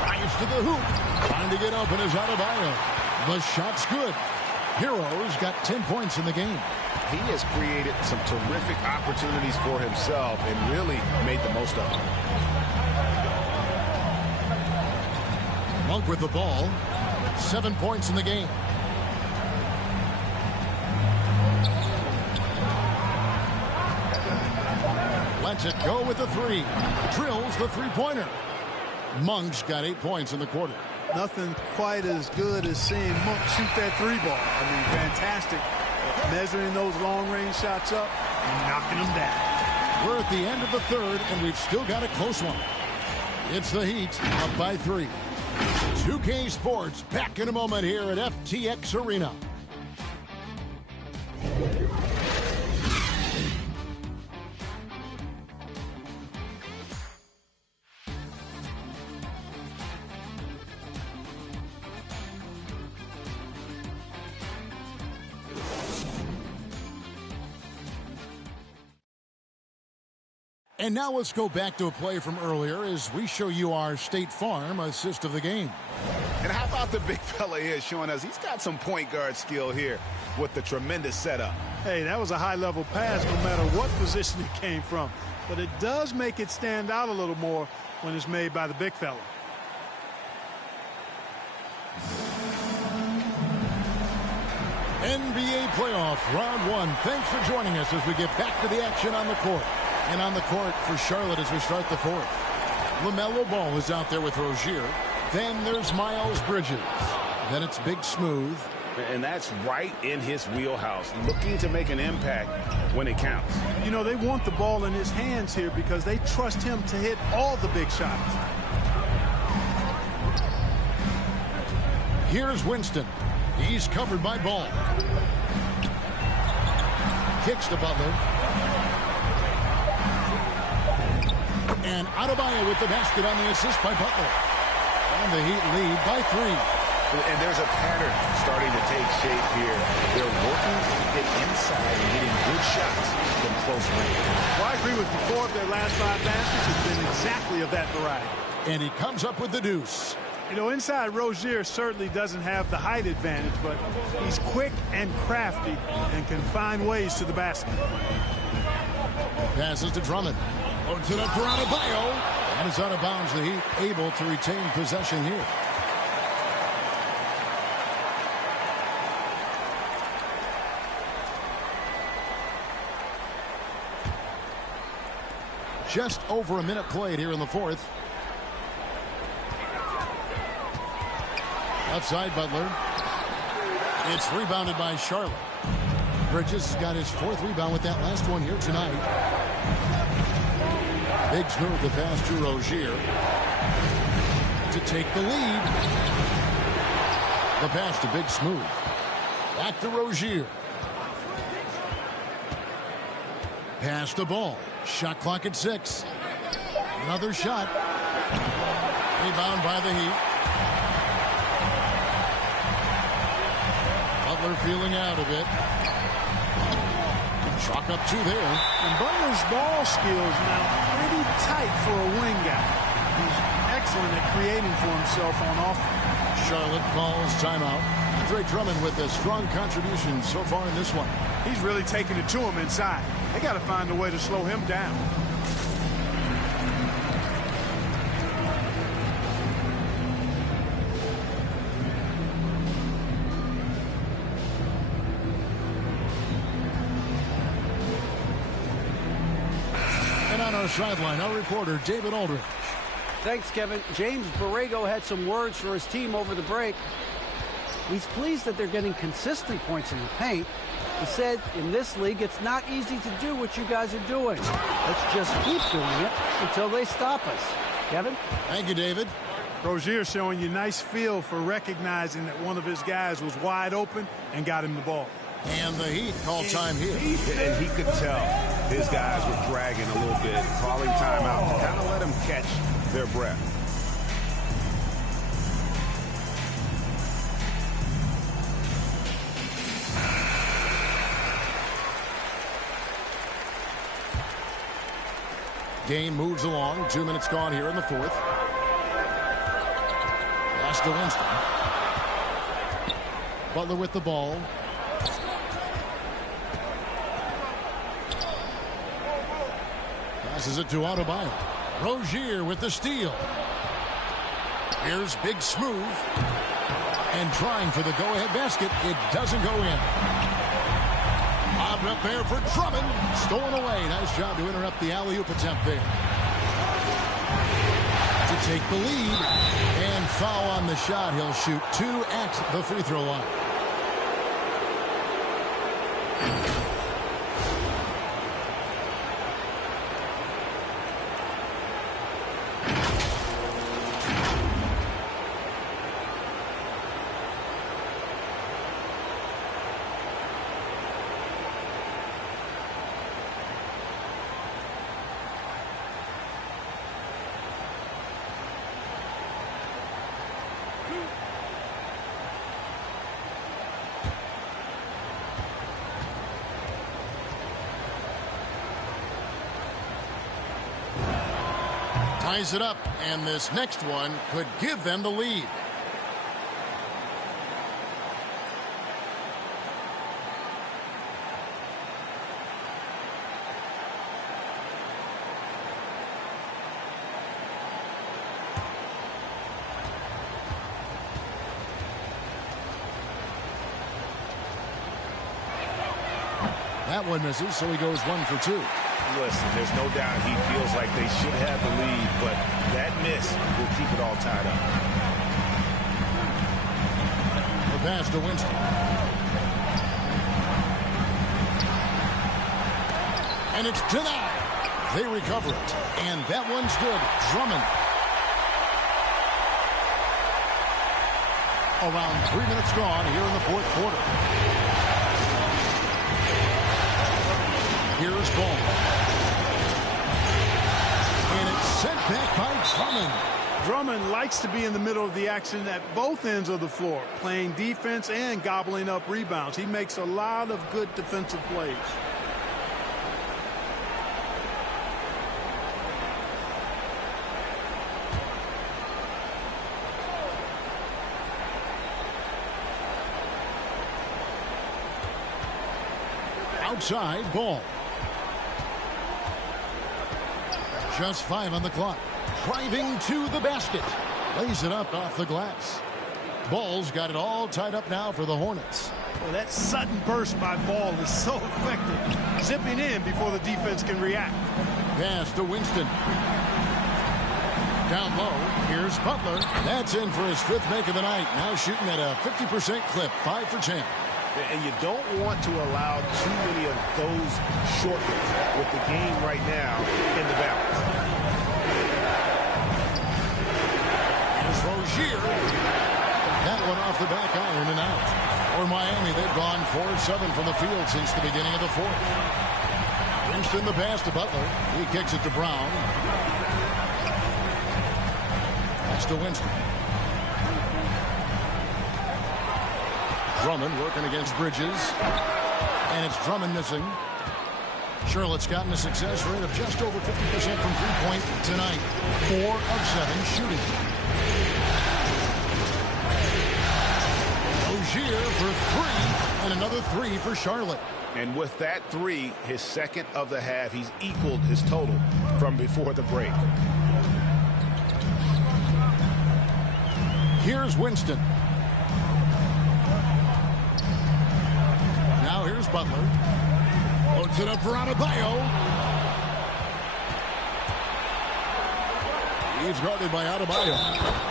Drives to the hoop. Trying to get open is Adebayo. The shot's good. Hero's got 10 points in the game. He has created some terrific opportunities for himself and really made the most of them. Monk with the ball. 7 points in the game. Lets it go with the 3. Drills the three-pointer. Monk's got 8 points in the quarter. Nothing quite as good as seeing Monk shoot that 3-ball. I mean, fantastic. Measuring those long-range shots up and knocking them down. We're at the end of the third, and we've still got a close one. It's the Heat up by 3. 2K Sports back in a moment here at FTX Arena. And now let's go back to a play from earlier as we show you our State Farm assist of the game. And how about the big fella here showing us he's got some point guard skill here with the tremendous setup. Hey, that was a high-level pass no matter what position it came from. But it does make it stand out a little more when it's made by the big fella. NBA playoff round 1. Thanks for joining us as we get back to the action on the court. And on the court for Charlotte as we start the fourth. LaMelo Ball is out there with Rozier. Then there's Miles Bridges. Then it's Big Smooth. And that's right in his wheelhouse, looking to make an impact when it counts. You know, they want the ball in his hands here because they trust him to hit all the big shots. Here's Winston. He's covered by Ball. Kicks to Butler. And Adebayo with the basket on the assist by Butler. And the Heat lead by 3. And there's a pattern starting to take shape here. They're working to get inside and getting good shots from close range. Well, I agree with you. 4 of their last 5 baskets have been exactly of that variety. And he comes up with the deuce. You know, inside Rozier certainly doesn't have the height advantage, but he's quick and crafty and can find ways to the basket. Passes to Drummond. Oh, to the Adebayo. And it's out of bounds. The Heat able to retain possession here. Just over a minute played here in the 4th. Outside Butler. It's rebounded by Charlotte. Bridges got his 4th rebound with that last one here tonight. Big Smooth the pass to Rozier to take the lead. The pass to Big Smooth. Back to Rozier. Pass the ball. Shot clock at 6. Another shot. Rebound by the Heat. Butler feeling out a bit. Chalk up 2 there. And Butler's ball skills now pretty tight for a wing guy. He's excellent at creating for himself on offense. Charlotte calls timeout. Andre Drummond with a strong contribution so far in this one. He's really taking it to him inside. They got to find a way to slow him down. And on our sideline, our reporter, David Aldridge. Thanks, Kevin. James Borrego had some words for his team over the break. He's pleased that they're getting consistent points in the paint. He said, in this league, it's not easy to do what you guys are doing. Let's just keep doing it until they stop us. Kevin? Thank you, David. Rozier showing you nice feel for recognizing that one of his guys was wide open and got him the ball. And the Heat call time here. And he could tell his guys were dragging a little bit, calling timeout to kind of let them catch their breath. Game moves along. 2 minutes gone here in the 4th. Pass to Winston. Butler with the ball. Passes it to Adebayo. Rozier with the steal. Here's Big Smooth. And trying for the go-ahead basket. It doesn't go in. Up there for Drummond. Stolen away. Nice job to interrupt the alley-oop attempt there. To take the lead. And foul on the shot. He'll shoot 2 at the free throw line. Ties it up, and this next one could give them the lead. That one misses, so he goes 1 for 2. listen, there's no doubt he feels like they should have the lead, but that miss will keep it all tied up. The pass to Winston. And it's denied. They recover it. And that one's good. Drummond. Around 3 minutes gone here in the fourth quarter. Here's Ball. And it's sent back by Drummond. Drummond likes to be in the middle of the action at both ends of the floor, playing defense and gobbling up rebounds. He makes a lot of good defensive plays. Outside Ball. Just 5 on the clock. Driving to the basket. Lays it up off the glass. Ball's got it all tied up now for the Hornets. Well, that sudden burst by Ball is so effective. Zipping in before the defense can react. Pass to Winston. Down low. Here's Butler. That's in for his 5th make of the night. Now shooting at a 50% clip. 5 for 10. And you don't want to allow too many of those short ones with the game right now in the balance. Here's Rozier. That one off the back iron and out. For Miami, they've gone 4-7 from the field since the beginning of the fourth. Winston the pass to Butler. He kicks it to Brown. Pass to Winston. Drummond working against Bridges. And it's Drummond missing. Charlotte's gotten a success rate of just over 50% from three-point tonight. 4 of 7 shooting. Rozier for 3, and another 3 for Charlotte. And with that 3, his second of the half, he's equaled his total from before the break. Here's Winston. Now here's Butler. Loads it up for Adebayo. He's guarded by Adebayo.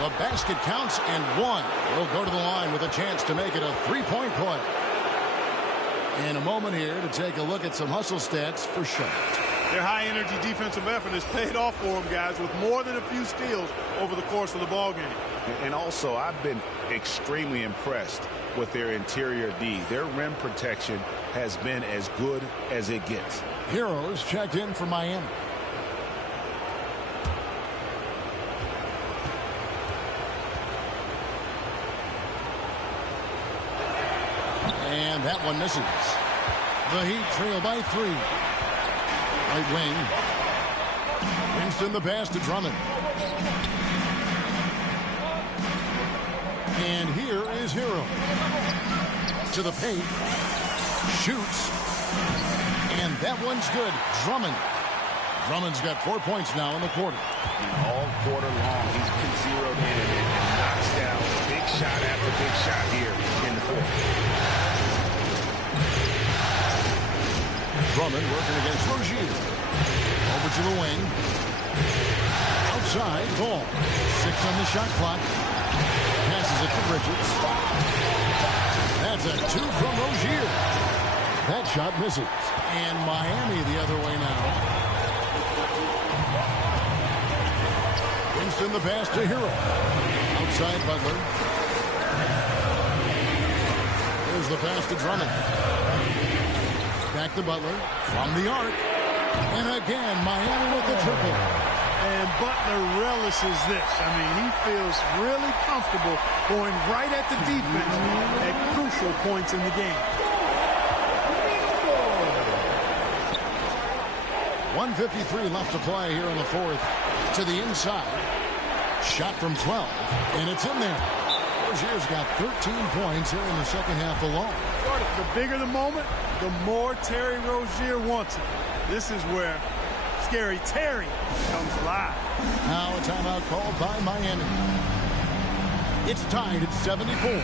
The basket counts and 1. He'll go to the line with a chance to make it a 3-point play. And a moment here to take a look at some hustle stats for Charlotte. Their high-energy defensive effort has paid off for them, guys, with more than a few steals over the course of the ballgame. And also, I've been extremely impressed with their interior D. Their rim protection has been as good as it gets. Heroes checked in for Miami. And that one misses. The Heat trail by 3. Right wing. Winston the pass to Drummond. And here is Hero. To the paint. Shoots. And that one's good. Drummond. Drummond's got 4 points now in the quarter. All quarter long, he's been zeroed in and knocks down big shot after big shot here in the fourth. Drummond working against Rozier. Over to the wing. Outside, Ball. 6 on the shot clock. Passes it to Bridges. That's a 2 from Rozier. That shot misses. And Miami the other way now. Winston the pass to Hero. Outside Butler. There's the pass to Drummond. Back to Butler from the arc. And again, Miami with the triple. And Butler relishes this. I mean, he feels really comfortable going right at the defense at crucial points in the game. 1:53 left to play here in the fourth. To the inside. Shot from 12. And it's in there. Rozier's got 13 points here in the second half alone. The bigger the moment, the more Terry Rozier wants it. This is where Scary Terry comes alive. Now a timeout called by Miami. It's tied at 74.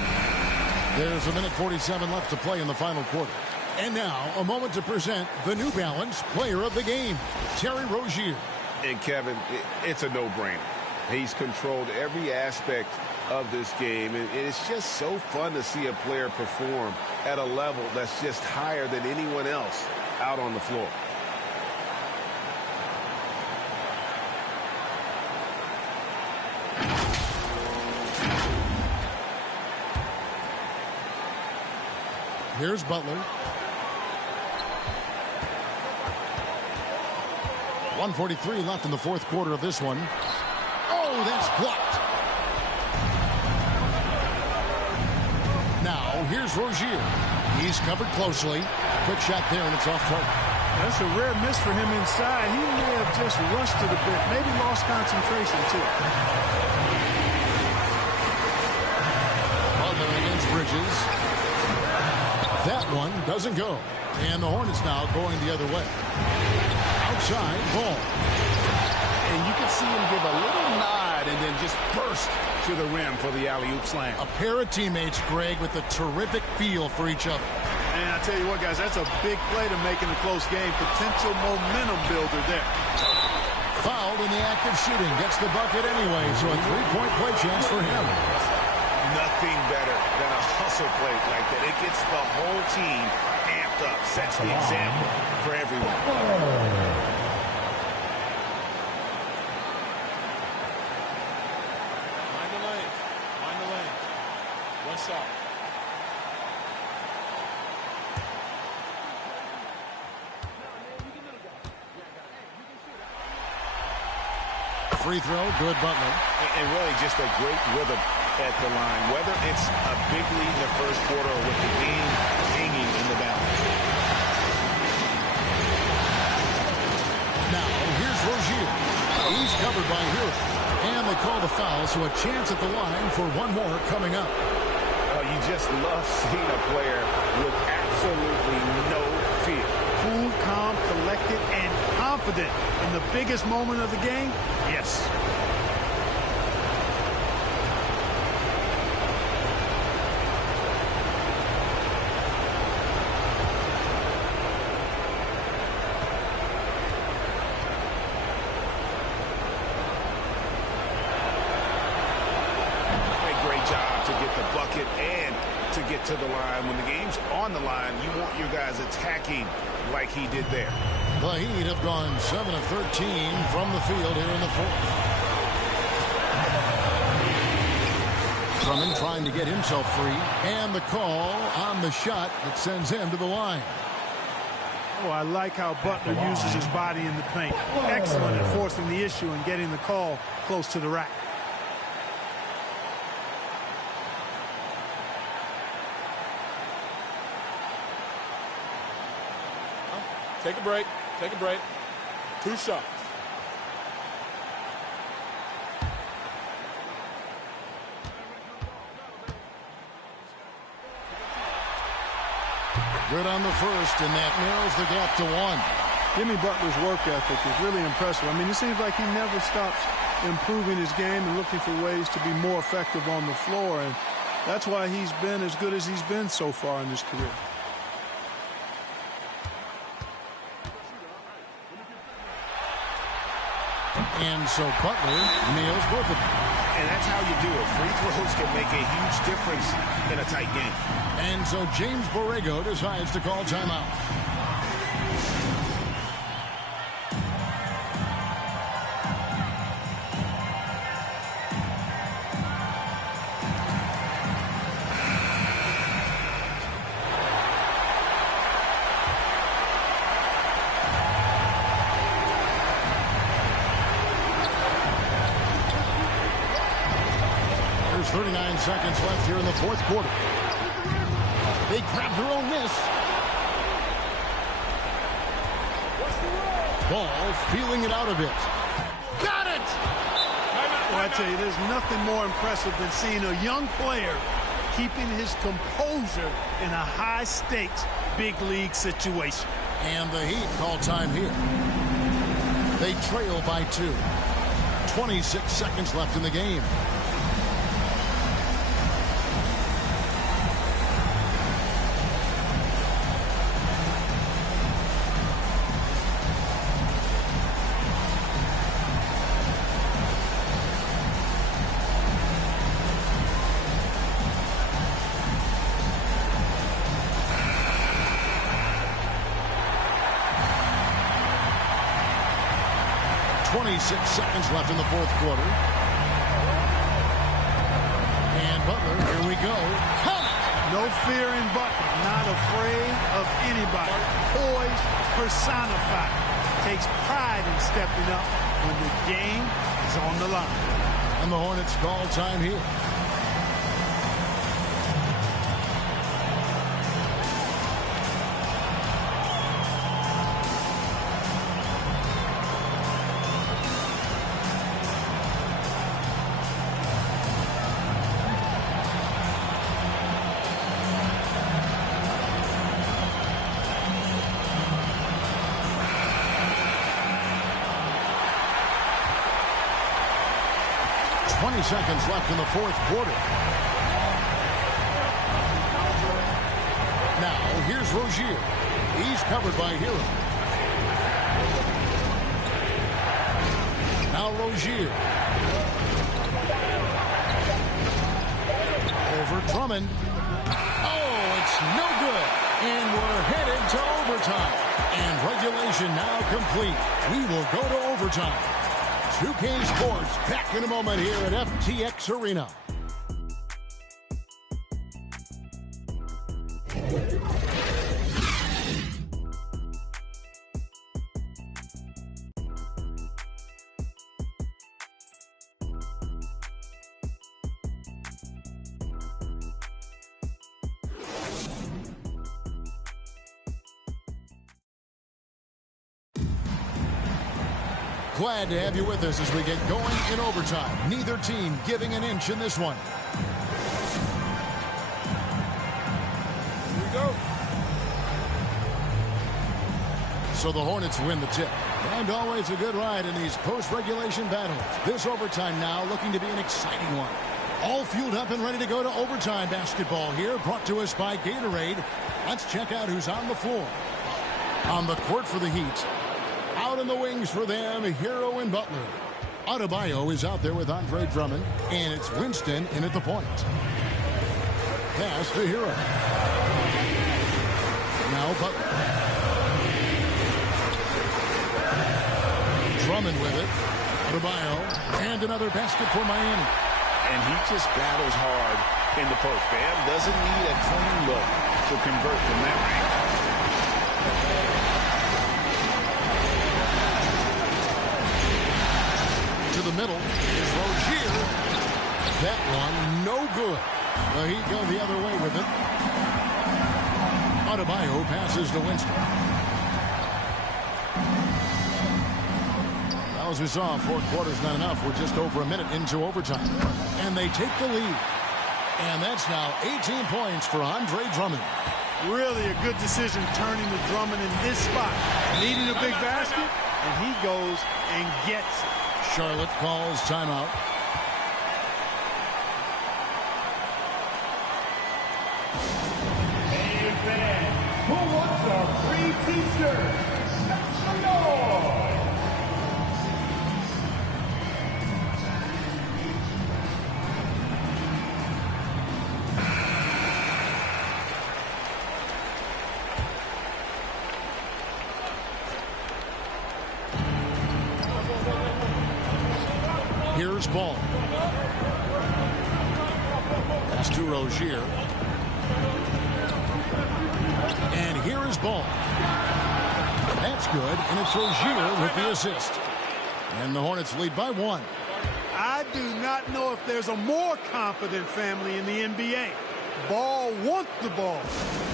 There's 1:47 left to play in the final quarter. And now, a moment to present the New Balance Player of the Game, Terry Rozier. And Kevin, it's a no-brainer. He's controlled every aspect of this game, and it's just so fun to see a player perform at a level that's just higher than anyone else out on the floor. Here's Butler. 1:43 left in the fourth quarter of this one. Oh, that's blocked. Now, here's Rozier. He's covered closely. Quick shot there, and it's off target. That's a rare miss for him inside. He may have just rushed it a bit, maybe lost concentration, too. Butler against Bridges. That one doesn't go. And the Hornets now going the other way. Outside, Ball. And you can see him give a little nod and then just burst to the rim for the alley-oop slam. A pair of teammates, Greg, with a terrific feel for each other. And I tell you what, guys, that's a big play to make in a close game. Potential momentum builder there. Fouled in the act of shooting. Gets the bucket anyway, so a three-point play chance for him. Nothing better than a hustle play like that. It gets the whole team amped up, sets the example for everyone. Mind the lane. Mind the lane. One shot. Free throw, good Butler. And really just a great rhythm at the line, whether it's a big lead in the first quarter or with the game hanging in the balance. Now, here's Rozier. He's covered by Hill. And they call the foul, so a chance at the line for one more coming up. You just love seeing a player with absolutely no fear. Cool, calm, collected, and confident in the biggest moment of the game? Yes. Great job to get the bucket and to get to the line. When the game's on the line, you want your guys attacking like he did there. The Heat have gone 7 of 13 from the field here in the fourth. Drummond trying to get himself free. And the call on the shot that sends him to the line. Oh, I like how Butler uses his body in the paint. Excellent at forcing the issue and getting the call close to the rack. Take a break. Take a break. 2 shots. Good on the first, and that narrows the gap to 1. Jimmy Butler's work ethic is really impressive. I mean, it seems like he never stops improving his game and looking for ways to be more effective on the floor, and that's why he's been as good as he's been so far in his career. And so Butler nails both of them. And that's how you do it. Free throws can make a huge difference in a tight game. And so James Borrego decides to call timeout. There's 39 seconds left here in the fourth quarter. They grab their own miss. Ball feeling it out a bit. Got it! Well, I tell you, there's nothing more impressive than seeing a young player keeping his composure in a high-stakes, big-league situation. And the Heat call time here. They trail by 2. 26 seconds left in the game. 26 seconds left in the fourth quarter. And Butler, here we go. Count it! No fear in Butler. Not afraid of anybody. Poised, personified. Takes pride in stepping up when the game is on the line. And the Hornets call time here. Seconds left in the fourth quarter. Now, here's Rozier. He's covered by Hero. Now Rozier. Over Drummond. Oh, it's no good. And we're headed to overtime. And regulation now complete. We will go to overtime. 2K Sports back in a moment here at FTX Arena. Glad to have you with us as we get going in overtime. Neither team giving an inch in this one. Here we go. So the Hornets win the tip. And always a good ride in these post-regulation battles. This overtime now looking to be an exciting one. All fueled up and ready to go to overtime basketball here, brought to us by Gatorade. Let's check out who's on the floor. On the court for the Heat. Out in the wings for them, Hero and Butler. Adebayo is out there with Andre Drummond, and it's Winston in at the point. Pass to Hero. Now Butler. Drummond with it. Adebayo, and another basket for Miami. And he just battles hard in the post. Bam doesn't need a clean look to convert from that range. To the middle is Rozier. That one no good. The Heat go the other way with it. Adebayo passes to Winston. Well, as we saw, fourth quarter's not enough. We're just over a minute into overtime. And they take the lead. And that's now 18 points for Andre Drummond. Really a good decision turning to Drummond in this spot. Needing a big basket, and he goes and gets it. Charlotte calls timeout. Hey fans, who wants our free t-shirt? Make some noise! Here's Ball. Pass to Rozier. And here is Ball. That's good, and it's Rozier with the assist. And the Hornets lead by 1. I do not know if there's a more confident family in the NBA. Ball wants the ball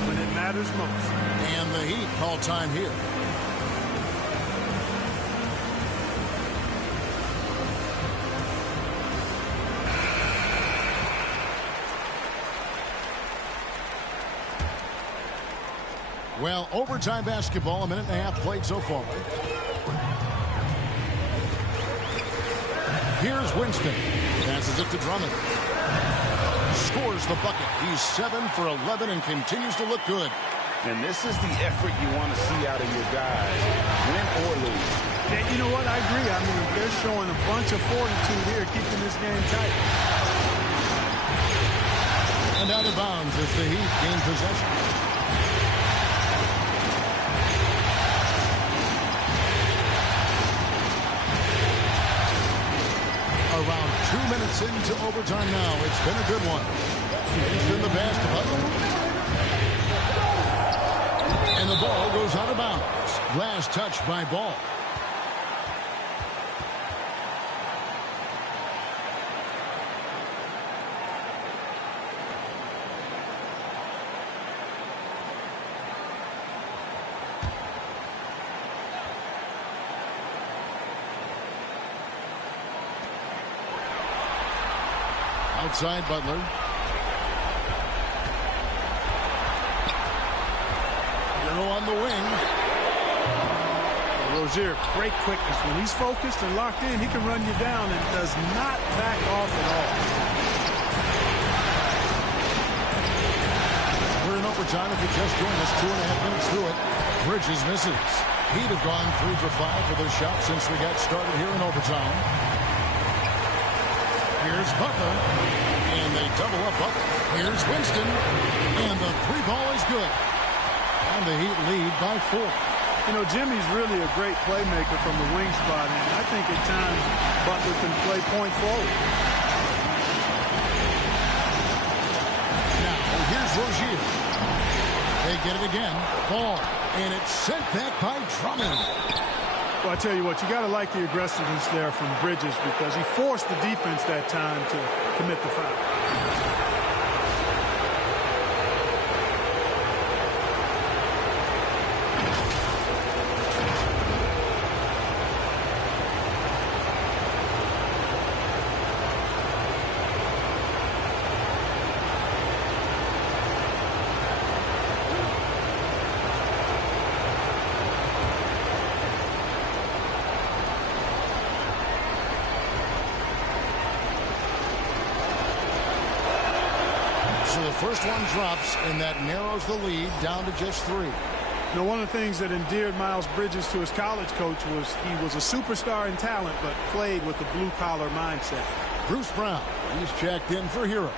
when it matters most. And the Heat call time here. Well, overtime basketball, a minute and a half played so far. Here's Winston. Passes it to Drummond. Scores the bucket. He's 7 for 11 and continues to look good. And this is the effort you want to see out of your guys, win or lose. Yeah, you know what? I agree. I mean, they're showing a bunch of fortitude here, keeping this game tight. And out of bounds as the Heat gain possession. around 2 minutes into overtime now. It's been a good one. It's been the pass to Butler. And the ball goes out of bounds. Last touch by Ball. Outside Butler. Euro on the wing. Rozier, great quickness. When he's focused and locked in, he can run you down and does not back off at all. We're in overtime. If you just joined us, 2.5 minutes through it. Bridges misses. He'd have gone 3 for 5 for this shot since we got started here in overtime. Here's Butler, and they double up Butler. Here's Winston, and the 3 ball is good. And the Heat lead by 4. You know, Jimmy's really a great playmaker from the wing spot, and I think at times Butler can play point forward. Now, here's Rozier. They get it again. Ball, and it's sent back by Drummond. Well, I tell you what, you got to like the aggressiveness there from Bridges because he forced the defense that time to commit the foul. So the first one drops, and that narrows the lead down to just 3. You know, one of the things that endeared Miles Bridges to his college coach was he was a superstar in talent, but played with a blue-collar mindset. Bruce Brown, he's checked in for Hero.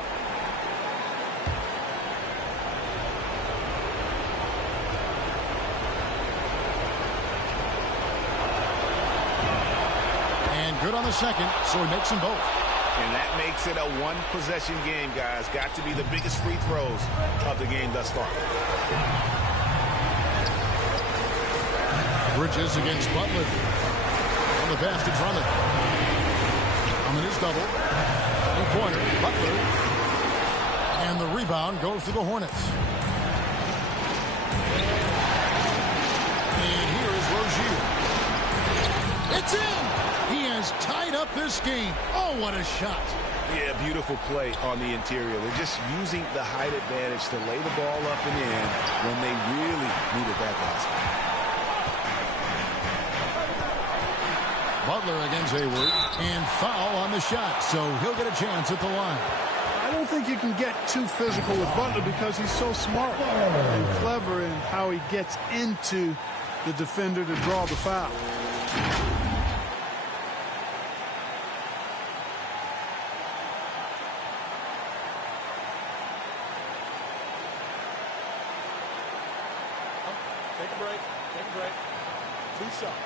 And good on the second, so he makes them both. And that makes it a one-possession game, guys. Got to be the biggest free throws of the game thus far. Bridges against Butler. On the pass to Drummond. Drummond is double. Three-pointer, Butler. And the rebound goes to the Hornets. And here is Rozier. It's in! He has tied up this game. Oh, what a shot. Yeah, beautiful play on the interior. They're just using the height advantage to lay the ball up and in when they really needed that basket. Butler against Hayward. And foul on the shot, so he'll get a chance at the line. I don't think you can get too physical with Butler because he's so smart and clever in how he gets into the defender to draw the foul. Take a break. Take a break. 2 shots.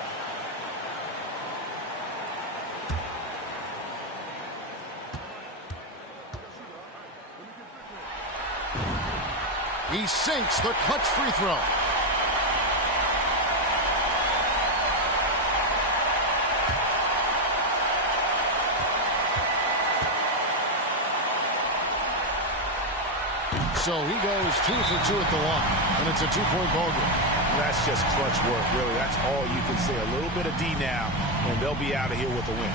He sinks the clutch free throw. So he goes 2 for 2 at the line, and it's a 2-point ball game. That's just clutch work, really. That's all you can say. A little bit of D now, and they'll be out of here with a win.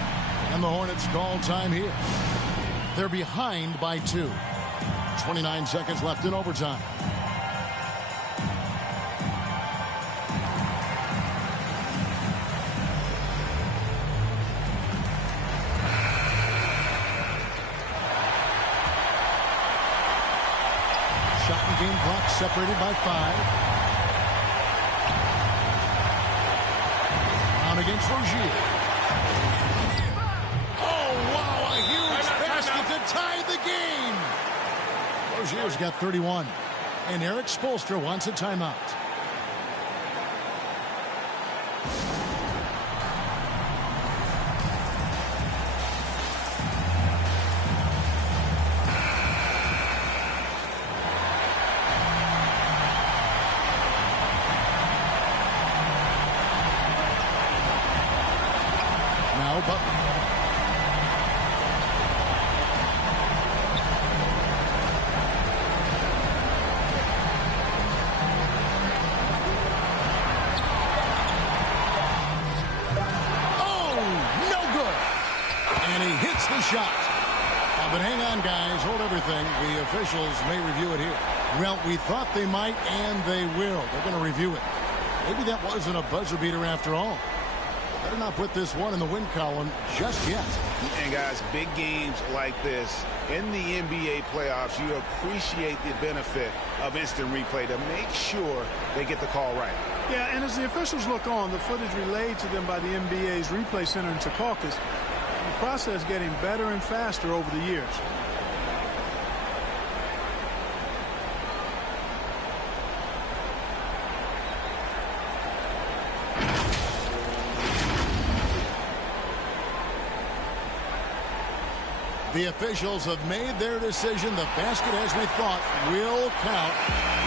And the Hornets call time here. They're behind by 2. 29 seconds left in overtime. Shot and game clock separated by 5. On against Rozier. Oh, wow, a huge basket to tie the game. Rozier's got 31. And Eric Spoelstra wants a timeout. hits the shot. But hang on, guys. Hold everything. The officials may review it here. Well, we thought they might, and they will. They're going to review it. Maybe that wasn't a buzzer beater after all. Better not put this one in the win column just yet. And, guys, big games like this in the NBA playoffs, you appreciate the benefit of instant replay to make sure they get the call right. Yeah, and as the officials look on, the footage relayed to them by the NBA's replay center in Secaucus, the process getting better and faster over the years. The officials have made their decision. The basket, as we thought, will count.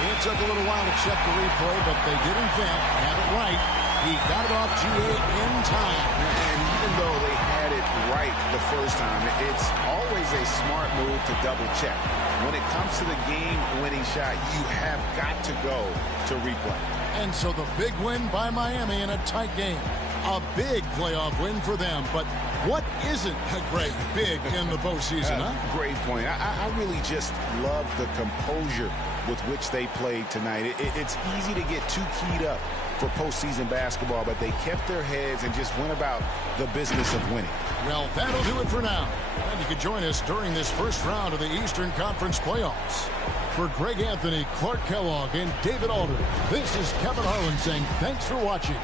It took a little while to check the replay, but they did, in fact, have it right. He got it off GA in time. And even though they had it right the first time, it's always a smart move to double check. When it comes to the game-winning shot, you have got to go to replay. And so the big win by Miami in a tight game. A big playoff win for them, but what isn't Greg big in the postseason, huh? Great point. I really just love the composure with which they played tonight. It's easy to get too keyed up for postseason basketball, but they kept their heads and just went about the business of winning. Well, that'll do it for now. And you can join us during this first round of the Eastern Conference playoffs. For Greg Anthony, Clark Kellogg, and David Aldridge, this is Kevin Harlan saying thanks for watching.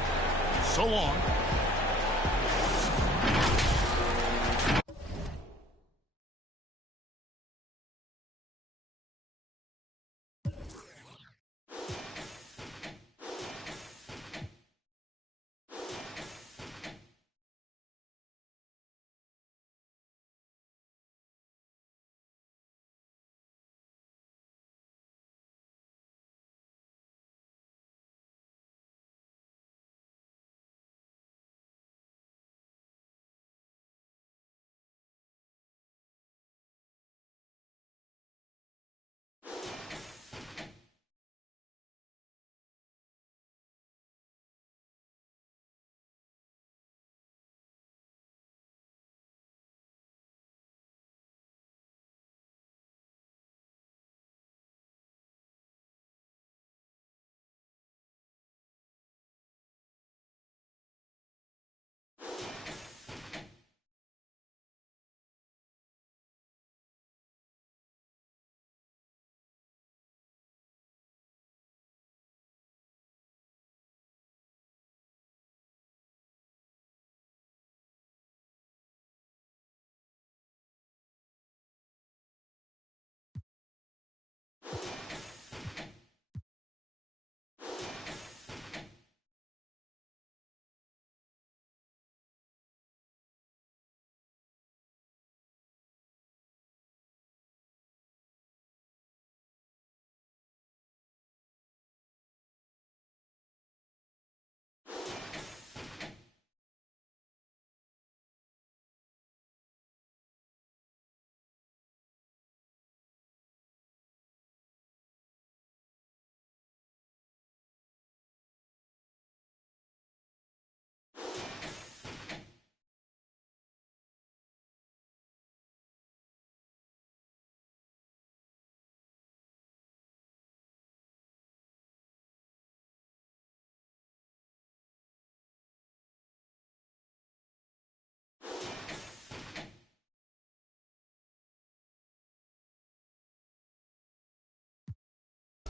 So long.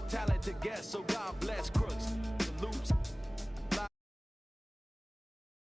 Talented guests, so God bless Crooks. Salutes.